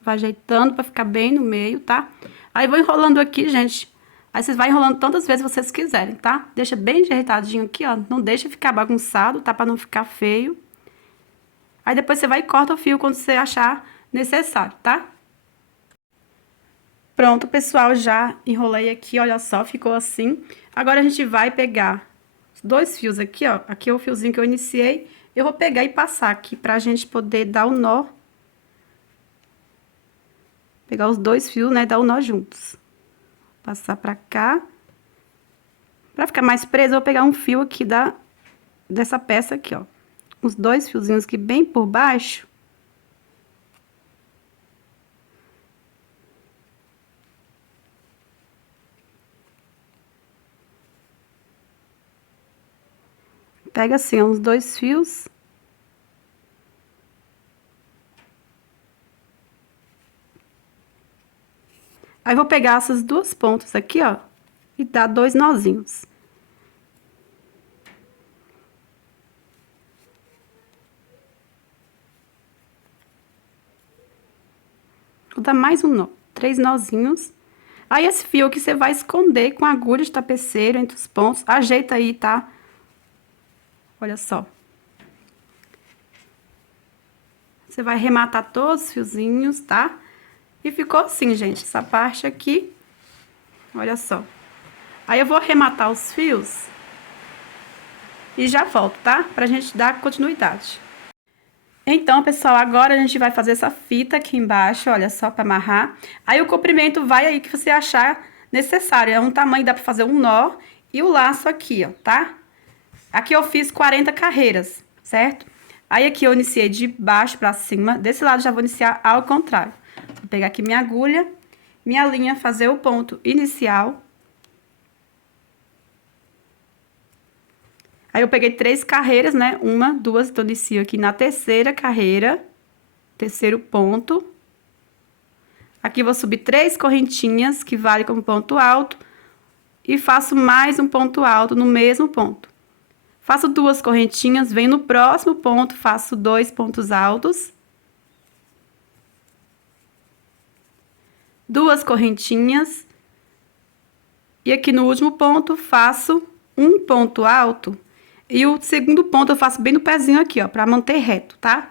Vai ajeitando pra ficar bem no meio, tá? Aí, vou enrolando aqui, gente. Aí, vocês vão enrolando tantas vezes vocês quiserem, tá? Deixa bem ajeitadinho aqui, ó. Não deixa ficar bagunçado, tá? Pra não ficar feio. Aí, depois você vai e corta o fio quando você achar necessário, tá? Pronto, pessoal, já enrolei aqui, olha só, ficou assim. Agora, a gente vai pegar os 2 fios aqui, ó. Aqui é o fiozinho que eu iniciei. Eu vou pegar e passar aqui pra gente poder dar o nó. Pegar os 2 fios, né, dar o nó juntos. Passar pra cá. Pra ficar mais preso, eu vou pegar um fio aqui dessa peça aqui, ó. Os 2 fiozinhos aqui bem por baixo. Pega assim, ó, os 2 fios. Aí, vou pegar essas 2 pontas aqui, ó, e dar 2 nozinhos. Vou dar mais um nó, 3 nozinhos. Aí, esse fio aqui você vai esconder com agulha de tapeceiro entre os pontos. Ajeita aí, tá? Olha só. Você vai arrematar todos os fiozinhos, tá? E ficou assim, gente, essa parte aqui. Olha só. Aí, eu vou arrematar os fios e já volto, tá? Pra gente dar continuidade. Então, pessoal, agora a gente vai fazer essa fita aqui embaixo, olha só, pra amarrar. Aí, o comprimento vai aí que você achar necessário. É um tamanho, dá pra fazer um nó e o laço aqui, ó, tá? Aqui eu fiz 40 carreiras, certo? Aí, aqui eu iniciei de baixo pra cima. Desse lado, já vou iniciar ao contrário. Vou pegar aqui minha agulha, minha linha, fazer o ponto inicial. Aí, eu peguei 3 carreiras, né? 1, 2, então, inicio aqui na terceira carreira, terceiro ponto. Aqui, vou subir 3 correntinhas, que vale como ponto alto, e faço mais um ponto alto no mesmo ponto. Faço 2 correntinhas, venho no próximo ponto, faço 2 pontos altos. 2 correntinhas. E aqui no último ponto, faço um ponto alto. E o segundo ponto eu faço bem no pezinho aqui, ó, pra manter reto, tá?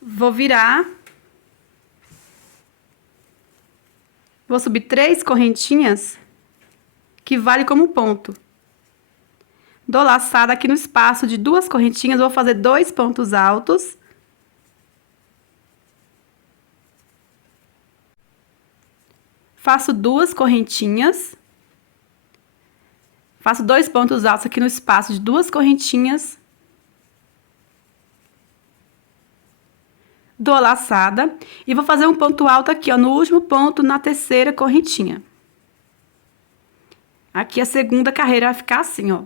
Vou virar. Vou subir 3 correntinhas, que vale como ponto. Dou laçada aqui no espaço de 2 correntinhas, vou fazer 2 pontos altos. Faço 2 correntinhas. Faço 2 pontos altos aqui no espaço de 2 correntinhas. Dou laçada e vou fazer um ponto alto aqui, ó, no último ponto, na terceira correntinha. Aqui a segunda carreira vai ficar assim, ó.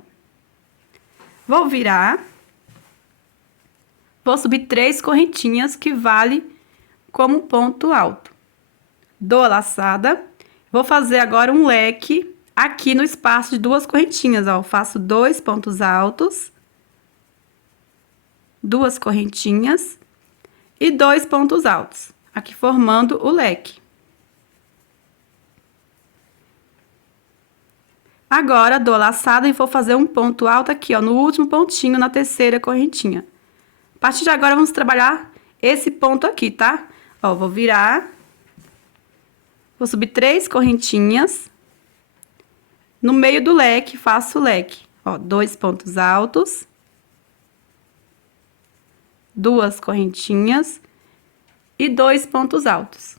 Vou virar. Vou subir 3 correntinhas, que vale como ponto alto. Dou a laçada, vou fazer agora um leque aqui no espaço de duas correntinhas, ó. Faço 2 pontos altos, 2 correntinhas e 2 pontos altos, aqui formando o leque. Agora, dou a laçada e vou fazer um ponto alto aqui, ó, no último pontinho, na terceira correntinha. A partir de agora, vamos trabalhar esse ponto aqui, tá? Ó, vou virar. Vou subir 3 correntinhas. No meio do leque, faço o leque. Ó, 2 pontos altos. 2 correntinhas. E 2 pontos altos.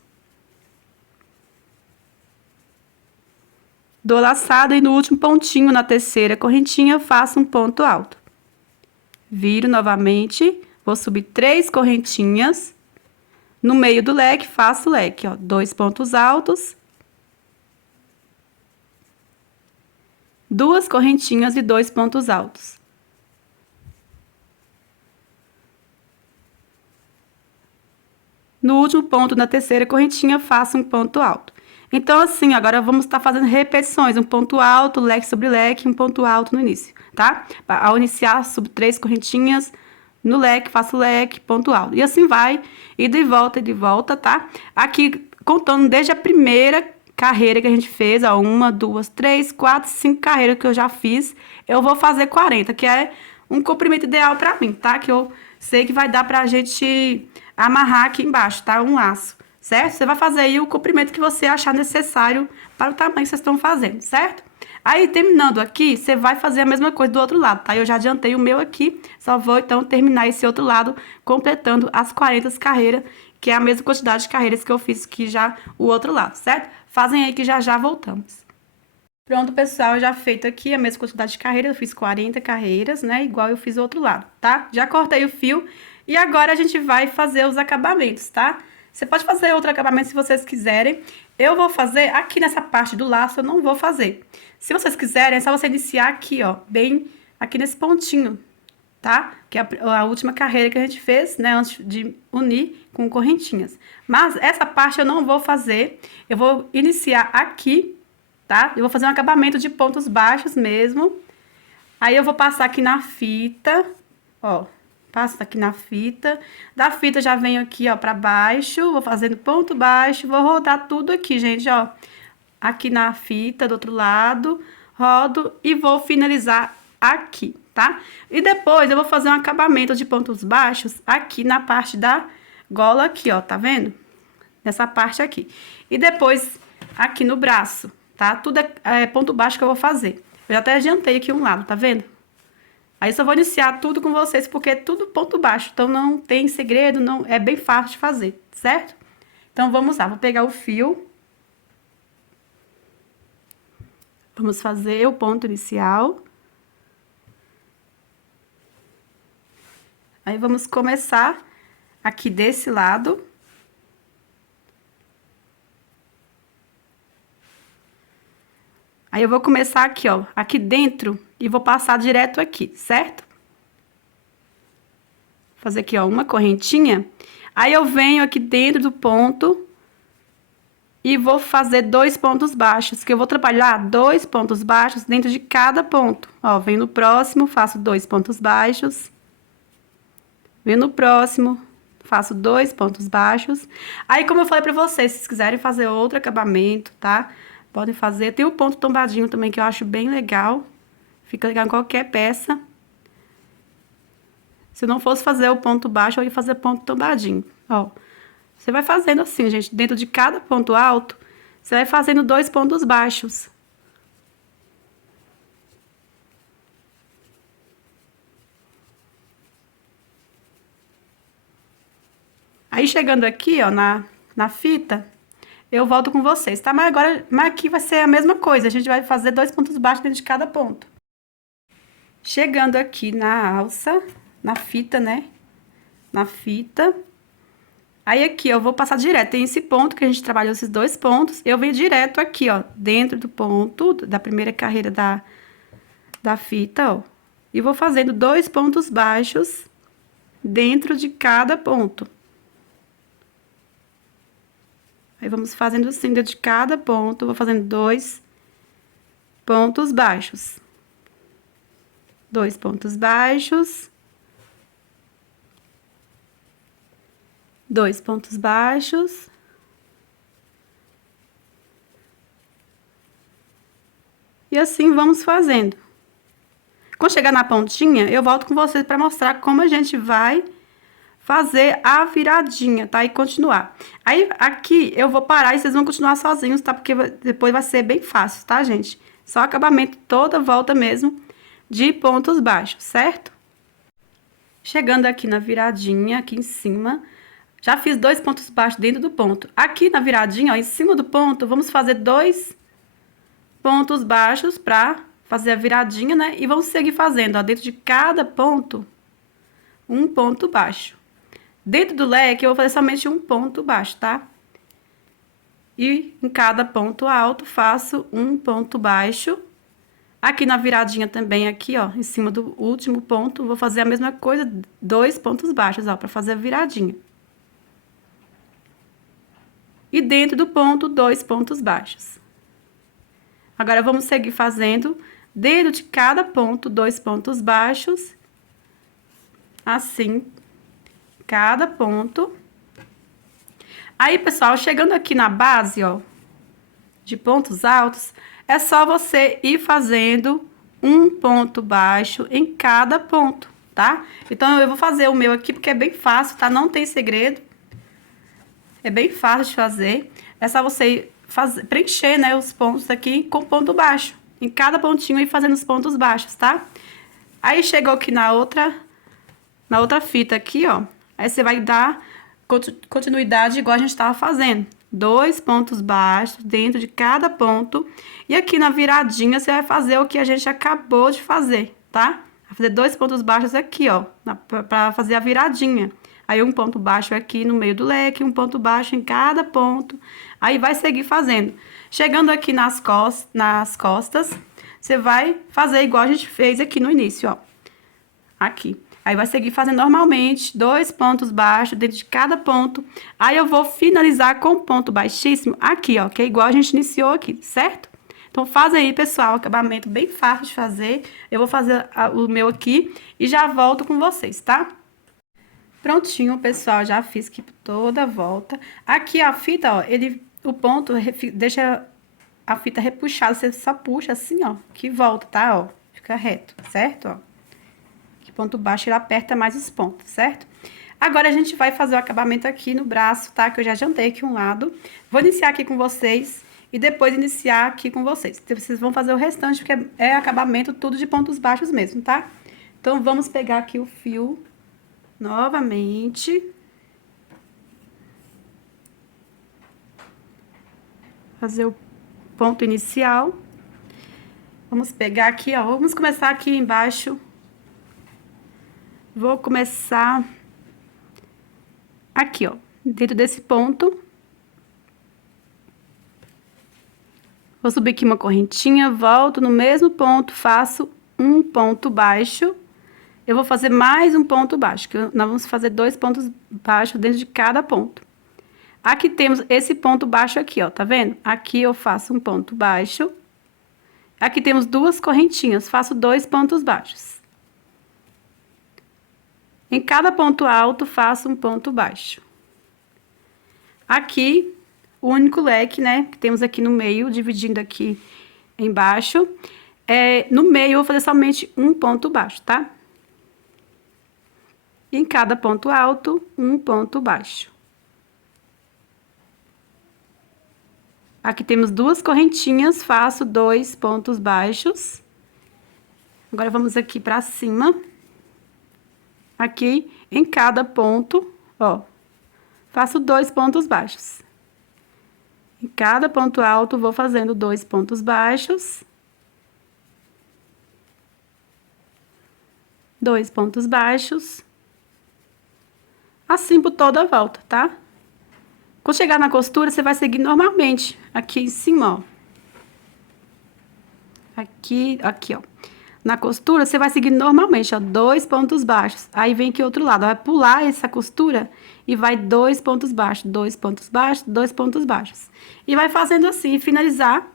Dou laçada e no último pontinho, na terceira correntinha, faço um ponto alto. Viro novamente, vou subir 3 correntinhas. No meio do leque, faço o leque, ó, 2 pontos altos. 2 correntinhas e 2 pontos altos. No último ponto, na terceira correntinha, faço um ponto alto. Então, assim, agora vamos estar fazendo repetições. Um ponto alto, leque sobre leque, um ponto alto no início, tá? Ao iniciar, subo 3 correntinhas, no leque, faço leque, ponto alto. E assim vai, ida e de volta, tá? Aqui, contando desde a primeira carreira que a gente fez, ó, 1, 2, 3, 4, 5 carreiras que eu já fiz, eu vou fazer 40, que é um comprimento ideal pra mim, tá? Que eu sei que vai dar pra gente amarrar aqui embaixo, tá? Um laço, certo? Você vai fazer aí o comprimento que você achar necessário para o tamanho que vocês estão fazendo, certo? Aí, terminando aqui, você vai fazer a mesma coisa do outro lado, tá? Eu já adiantei o meu aqui, só vou, então, terminar esse outro lado, completando as 40 carreiras, que é a mesma quantidade de carreiras que eu fiz aqui já o outro lado, certo? Fazem aí que já já voltamos. Pronto, pessoal, já feito aqui a mesma quantidade de carreiras, eu fiz 40 carreiras, né? Igual eu fiz o outro lado, tá? Já cortei o fio e agora a gente vai fazer os acabamentos, tá? Você pode fazer outro acabamento se vocês quiserem. Eu vou fazer aqui nessa parte do laço, eu não vou fazer. Se vocês quiserem, é só você iniciar aqui, ó, bem aqui nesse pontinho, tá? Que é a última carreira que a gente fez, né, antes de unir com correntinhas. Mas essa parte eu não vou fazer, eu vou iniciar aqui, tá? Eu vou fazer um acabamento de pontos baixos mesmo. Aí eu vou passar aqui na fita, ó, passo aqui na fita. Da fita já venho aqui, ó, pra baixo, vou fazendo ponto baixo, vou rodar tudo aqui, gente, ó. Aqui na fita do outro lado, rodo e vou finalizar aqui, tá? E depois eu vou fazer um acabamento de pontos baixos aqui na parte da gola aqui, ó, tá vendo? Nessa parte aqui. E depois aqui no braço, tá? Tudo é ponto baixo que eu vou fazer. Eu já até adiantei aqui um lado, tá vendo? Aí só vou iniciar tudo com vocês, porque é tudo ponto baixo, então não tem segredo, não é bem fácil de fazer, certo? Então, vamos lá, vou pegar o fio. Vamos fazer o ponto inicial. Aí, vamos começar aqui desse lado. Aí, eu vou começar aqui, ó, aqui dentro e vou passar direto aqui, certo? Fazer aqui, ó, uma correntinha. Aí, eu venho aqui dentro do ponto e vou fazer 2 pontos baixos, que eu vou trabalhar 2 pontos baixos dentro de cada ponto. Ó, venho no próximo, faço 2 pontos baixos. Venho no próximo, faço 2 pontos baixos. Aí, como eu falei pra vocês, se vocês quiserem fazer outro acabamento, tá? Podem fazer. Tem o ponto tombadinho também, que eu acho bem legal. Fica legal em qualquer peça. Se não fosse fazer o ponto baixo, eu ia fazer ponto tombadinho, ó. Você vai fazendo assim, gente, dentro de cada ponto alto, você vai fazendo 2 pontos baixos. Aí, chegando aqui, ó, na fita, eu volto com vocês, tá? Mas aqui vai ser a mesma coisa, a gente vai fazer 2 pontos baixos dentro de cada ponto. Chegando aqui na alça, na fita, né? Na fita. Aí, aqui, eu vou passar direto. Tem esse ponto que a gente trabalhou esses 2 pontos. Eu venho direto aqui, ó, dentro do ponto da primeira carreira da fita, ó. E vou fazendo 2 pontos baixos dentro de cada ponto. Aí, vamos fazendo assim, dentro de cada ponto, vou fazendo 2 pontos baixos. 2 pontos baixos. 2 pontos baixos. E assim vamos fazendo. Quando chegar na pontinha, eu volto com vocês para mostrar como a gente vai fazer a viradinha, tá? E continuar. Aí, aqui, eu vou parar e vocês vão continuar sozinhos, tá? Porque depois vai ser bem fácil, tá, gente? Só acabamento toda volta mesmo de pontos baixos, certo? Chegando aqui na viradinha, aqui em cima, já fiz 2 pontos baixos dentro do ponto. Aqui na viradinha, ó, em cima do ponto, vamos fazer 2 pontos baixos pra fazer a viradinha, né? E vamos seguir fazendo, ó, dentro de cada ponto, um ponto baixo. Dentro do leque, eu vou fazer somente um ponto baixo, tá? E em cada ponto alto, faço um ponto baixo. Aqui na viradinha também, aqui, ó, em cima do último ponto, vou fazer a mesma coisa, 2 pontos baixos, ó, pra fazer a viradinha. E dentro do ponto, 2 pontos baixos. Agora, vamos seguir fazendo, dentro de cada ponto, 2 pontos baixos. Assim, cada ponto. Aí, pessoal, chegando aqui na base, ó, de pontos altos, é só você ir fazendo um ponto baixo em cada ponto, tá? Então, eu vou fazer o meu aqui porque é bem fácil, tá? Não tem segredo. É bem fácil de fazer. É só você preencher, né, os pontos aqui com ponto baixo. Em cada pontinho, ir fazendo os pontos baixos, tá? Aí, chegou aqui na outra fita aqui, ó. Aí, você vai dar continuidade igual a gente tava fazendo. 2 pontos baixos dentro de cada ponto. E aqui na viradinha, você vai fazer o que a gente acabou de fazer, tá? Vai fazer 2 pontos baixos aqui, ó, pra fazer a viradinha. Aí, um ponto baixo aqui no meio do leque, um ponto baixo em cada ponto. Aí, vai seguir fazendo. Chegando aqui nas costas, você vai fazer igual a gente fez aqui no início, ó. Aqui. Aí, vai seguir fazendo normalmente, 2 pontos baixos dentro de cada ponto. Aí, eu vou finalizar com um ponto baixíssimo aqui, ó, que é igual a gente iniciou aqui, certo? Então, faz aí, pessoal, acabamento bem fácil de fazer. Eu vou fazer o meu aqui e já volto com vocês, tá? Prontinho, pessoal, já fiz aqui toda a volta. Aqui, a fita, ó, o ponto deixa a fita repuxada, você só puxa assim, ó, que volta, tá, ó, fica reto, certo, ó. Que ponto baixo, ele aperta mais os pontos, certo? Agora, a gente vai fazer o acabamento aqui no braço, tá, que eu já adiantei aqui um lado. Vou iniciar aqui com vocês e depois iniciar aqui com vocês. Então, vocês vão fazer o restante, porque é acabamento tudo de pontos baixos mesmo, tá? Então, vamos pegar aqui o fio novamente. Fazer o ponto inicial. Vamos pegar aqui, ó. Vamos começar aqui embaixo. Vou começar aqui, ó. Dentro desse ponto. Vou subir aqui uma correntinha, volto no mesmo ponto, faço um ponto baixo. Eu vou fazer mais um ponto baixo, que nós vamos fazer 2 pontos baixos dentro de cada ponto. Aqui temos esse ponto baixo aqui, ó, tá vendo? Aqui eu faço um ponto baixo. Aqui temos 2 correntinhas, faço 2 pontos baixos. Em cada ponto alto, faço um ponto baixo. Aqui, o único leque, né, que temos aqui no meio, dividindo aqui embaixo. No meio, eu vou fazer somente um ponto baixo, tá? Em cada ponto alto, um ponto baixo. Aqui temos 2 correntinhas, faço 2 pontos baixos. Agora, vamos aqui pra cima. Aqui, em cada ponto, ó, faço 2 pontos baixos. Em cada ponto alto, vou fazendo 2 pontos baixos. 2 pontos baixos. Assim por toda a volta, tá? Quando chegar na costura, você vai seguir normalmente, aqui em cima, ó. Aqui, ó. na costura, você vai seguir normalmente, ó, 2 pontos baixos. Aí vem aqui outro lado, ó, vai pular essa costura e vai 2 pontos baixos, 2 pontos baixos, 2 pontos baixos. E vai fazendo assim, e finalizar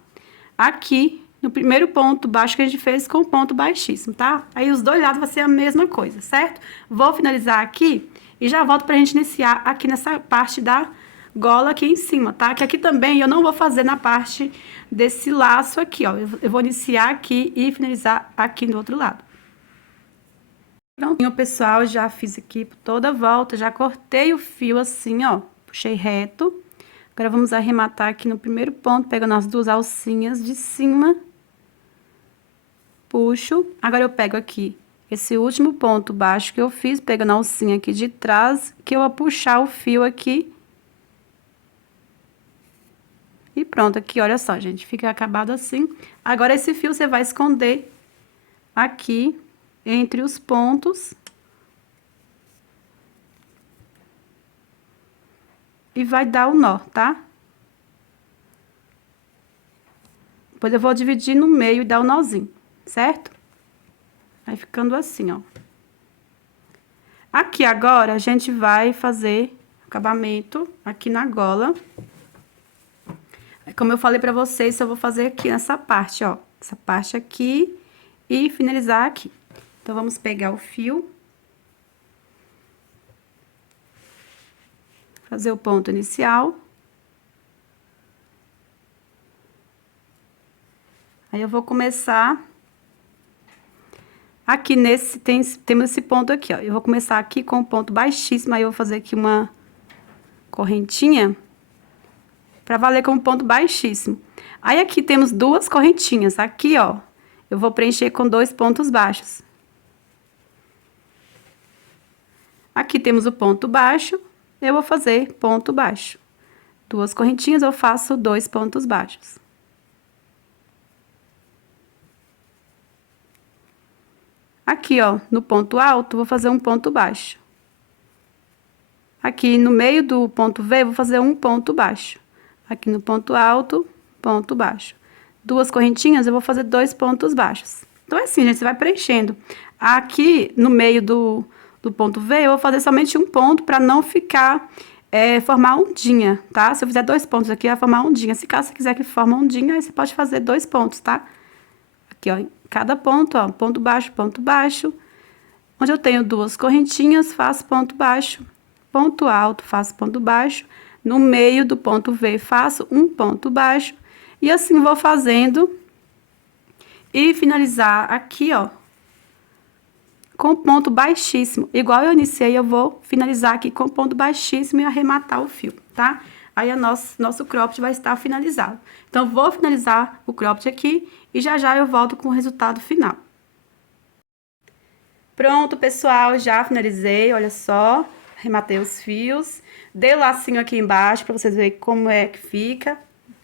aqui no primeiro ponto baixo que a gente fez com o ponto baixíssimo, tá? Aí os dois lados vai ser a mesma coisa, certo? Vou finalizar aqui e já volto pra gente iniciar aqui nessa parte da gola aqui em cima, tá? Que aqui também eu não vou fazer na parte desse laço aqui, ó. Eu vou iniciar aqui e finalizar aqui do outro lado. Prontinho, pessoal, já fiz aqui por toda a volta, já cortei o fio assim, ó. Puxei reto. Agora, vamos arrematar aqui no primeiro ponto, pegando as duas alcinhas de cima. Puxo. Agora, eu pego aqui esse último ponto baixo que eu fiz, pegando a alcinha aqui de trás, que eu vou puxar o fio aqui. E pronto, aqui, olha só, gente, fica acabado assim. Agora, esse fio você vai esconder aqui entre os pontos. E vai dar o nó, tá? Depois eu vou dividir no meio e dar o nozinho, certo? Vai ficando assim, ó. Aqui agora, a gente vai fazer acabamento aqui na gola. Como eu falei pra vocês, eu vou fazer aqui nessa parte, ó. Essa parte aqui e finalizar aqui. Então, vamos pegar o fio. Fazer o ponto inicial. Aí, eu vou começar... Aqui nesse, temos esse ponto aqui, ó. Eu vou começar aqui com o ponto baixíssimo, aí eu vou fazer aqui uma correntinha pra valer como ponto baixíssimo. Aí, aqui temos duas correntinhas. Aqui, ó, eu vou preencher com 2 pontos baixos. Aqui temos o ponto baixo, eu vou fazer ponto baixo. 2 correntinhas, eu faço 2 pontos baixos. Aqui, ó, no ponto alto, vou fazer um ponto baixo. Aqui no meio do ponto V, vou fazer um ponto baixo. Aqui no ponto alto, ponto baixo. 2 correntinhas, eu vou fazer 2 pontos baixos. Então, é assim, gente, você vai preenchendo. Aqui no meio do ponto V, eu vou fazer somente um ponto para não ficar, formar ondinha, tá? Se eu fizer 2 pontos aqui, vai formar ondinha. Se caso você quiser que forme ondinha, aí você pode fazer 2 pontos, tá? Aqui, ó, em cada ponto, ó, ponto baixo, onde eu tenho 2 correntinhas, faço ponto baixo, ponto alto, faço ponto baixo, no meio do ponto V, faço um ponto baixo, e assim vou fazendo, e finalizar aqui, ó, com ponto baixíssimo. Igual eu iniciei, eu vou finalizar aqui com ponto baixíssimo e arrematar o fio, tá? Aí, nosso cropped vai estar finalizado. Então, vou finalizar o cropped aqui e já eu volto com o resultado final. Pronto, pessoal, já finalizei, olha só. Arrematei os fios. Dei o lacinho aqui embaixo pra vocês verem como é que fica.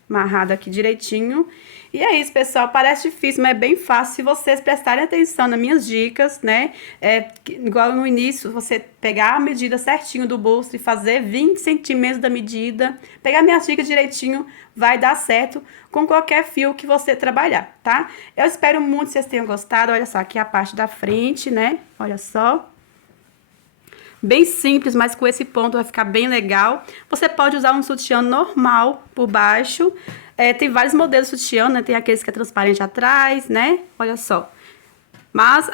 Amarrado aqui direitinho. E é isso, pessoal. Parece difícil, mas é bem fácil se vocês prestarem atenção nas minhas dicas, né? Igual no início, você pegar a medida certinho do busto e fazer 20 centímetros da medida. Pegar minhas dicas direitinho, vai dar certo com qualquer fio que você trabalhar, tá? Eu espero muito que vocês tenham gostado. Olha só, aqui a parte da frente, né? Olha só. Bem simples, mas com esse ponto vai ficar bem legal. Você pode usar um sutiã normal por baixo. Tem vários modelos de sutiã, né? Tem aqueles que é transparente atrás, né? Olha só. Mas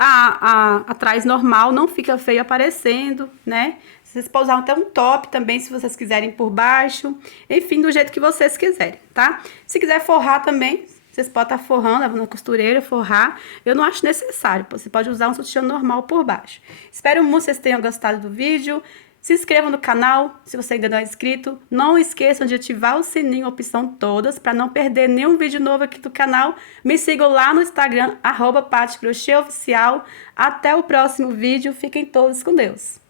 atrás normal não fica feio aparecendo, né? Vocês podem usar até um top também, se vocês quiserem por baixo. Enfim, do jeito que vocês quiserem, tá? Se quiser forrar também, vocês podem estar forrando, levando na costureira, forrar. Eu não acho necessário, você pode usar um sutiã normal por baixo. Espero muito que vocês tenham gostado do vídeo. Se inscrevam no canal, se você ainda não é inscrito. Não esqueçam de ativar o sininho, opção todas, para não perder nenhum vídeo novo aqui do canal. Me sigam lá no Instagram, @PatiCrochêOficial. Até o próximo vídeo. Fiquem todos com Deus.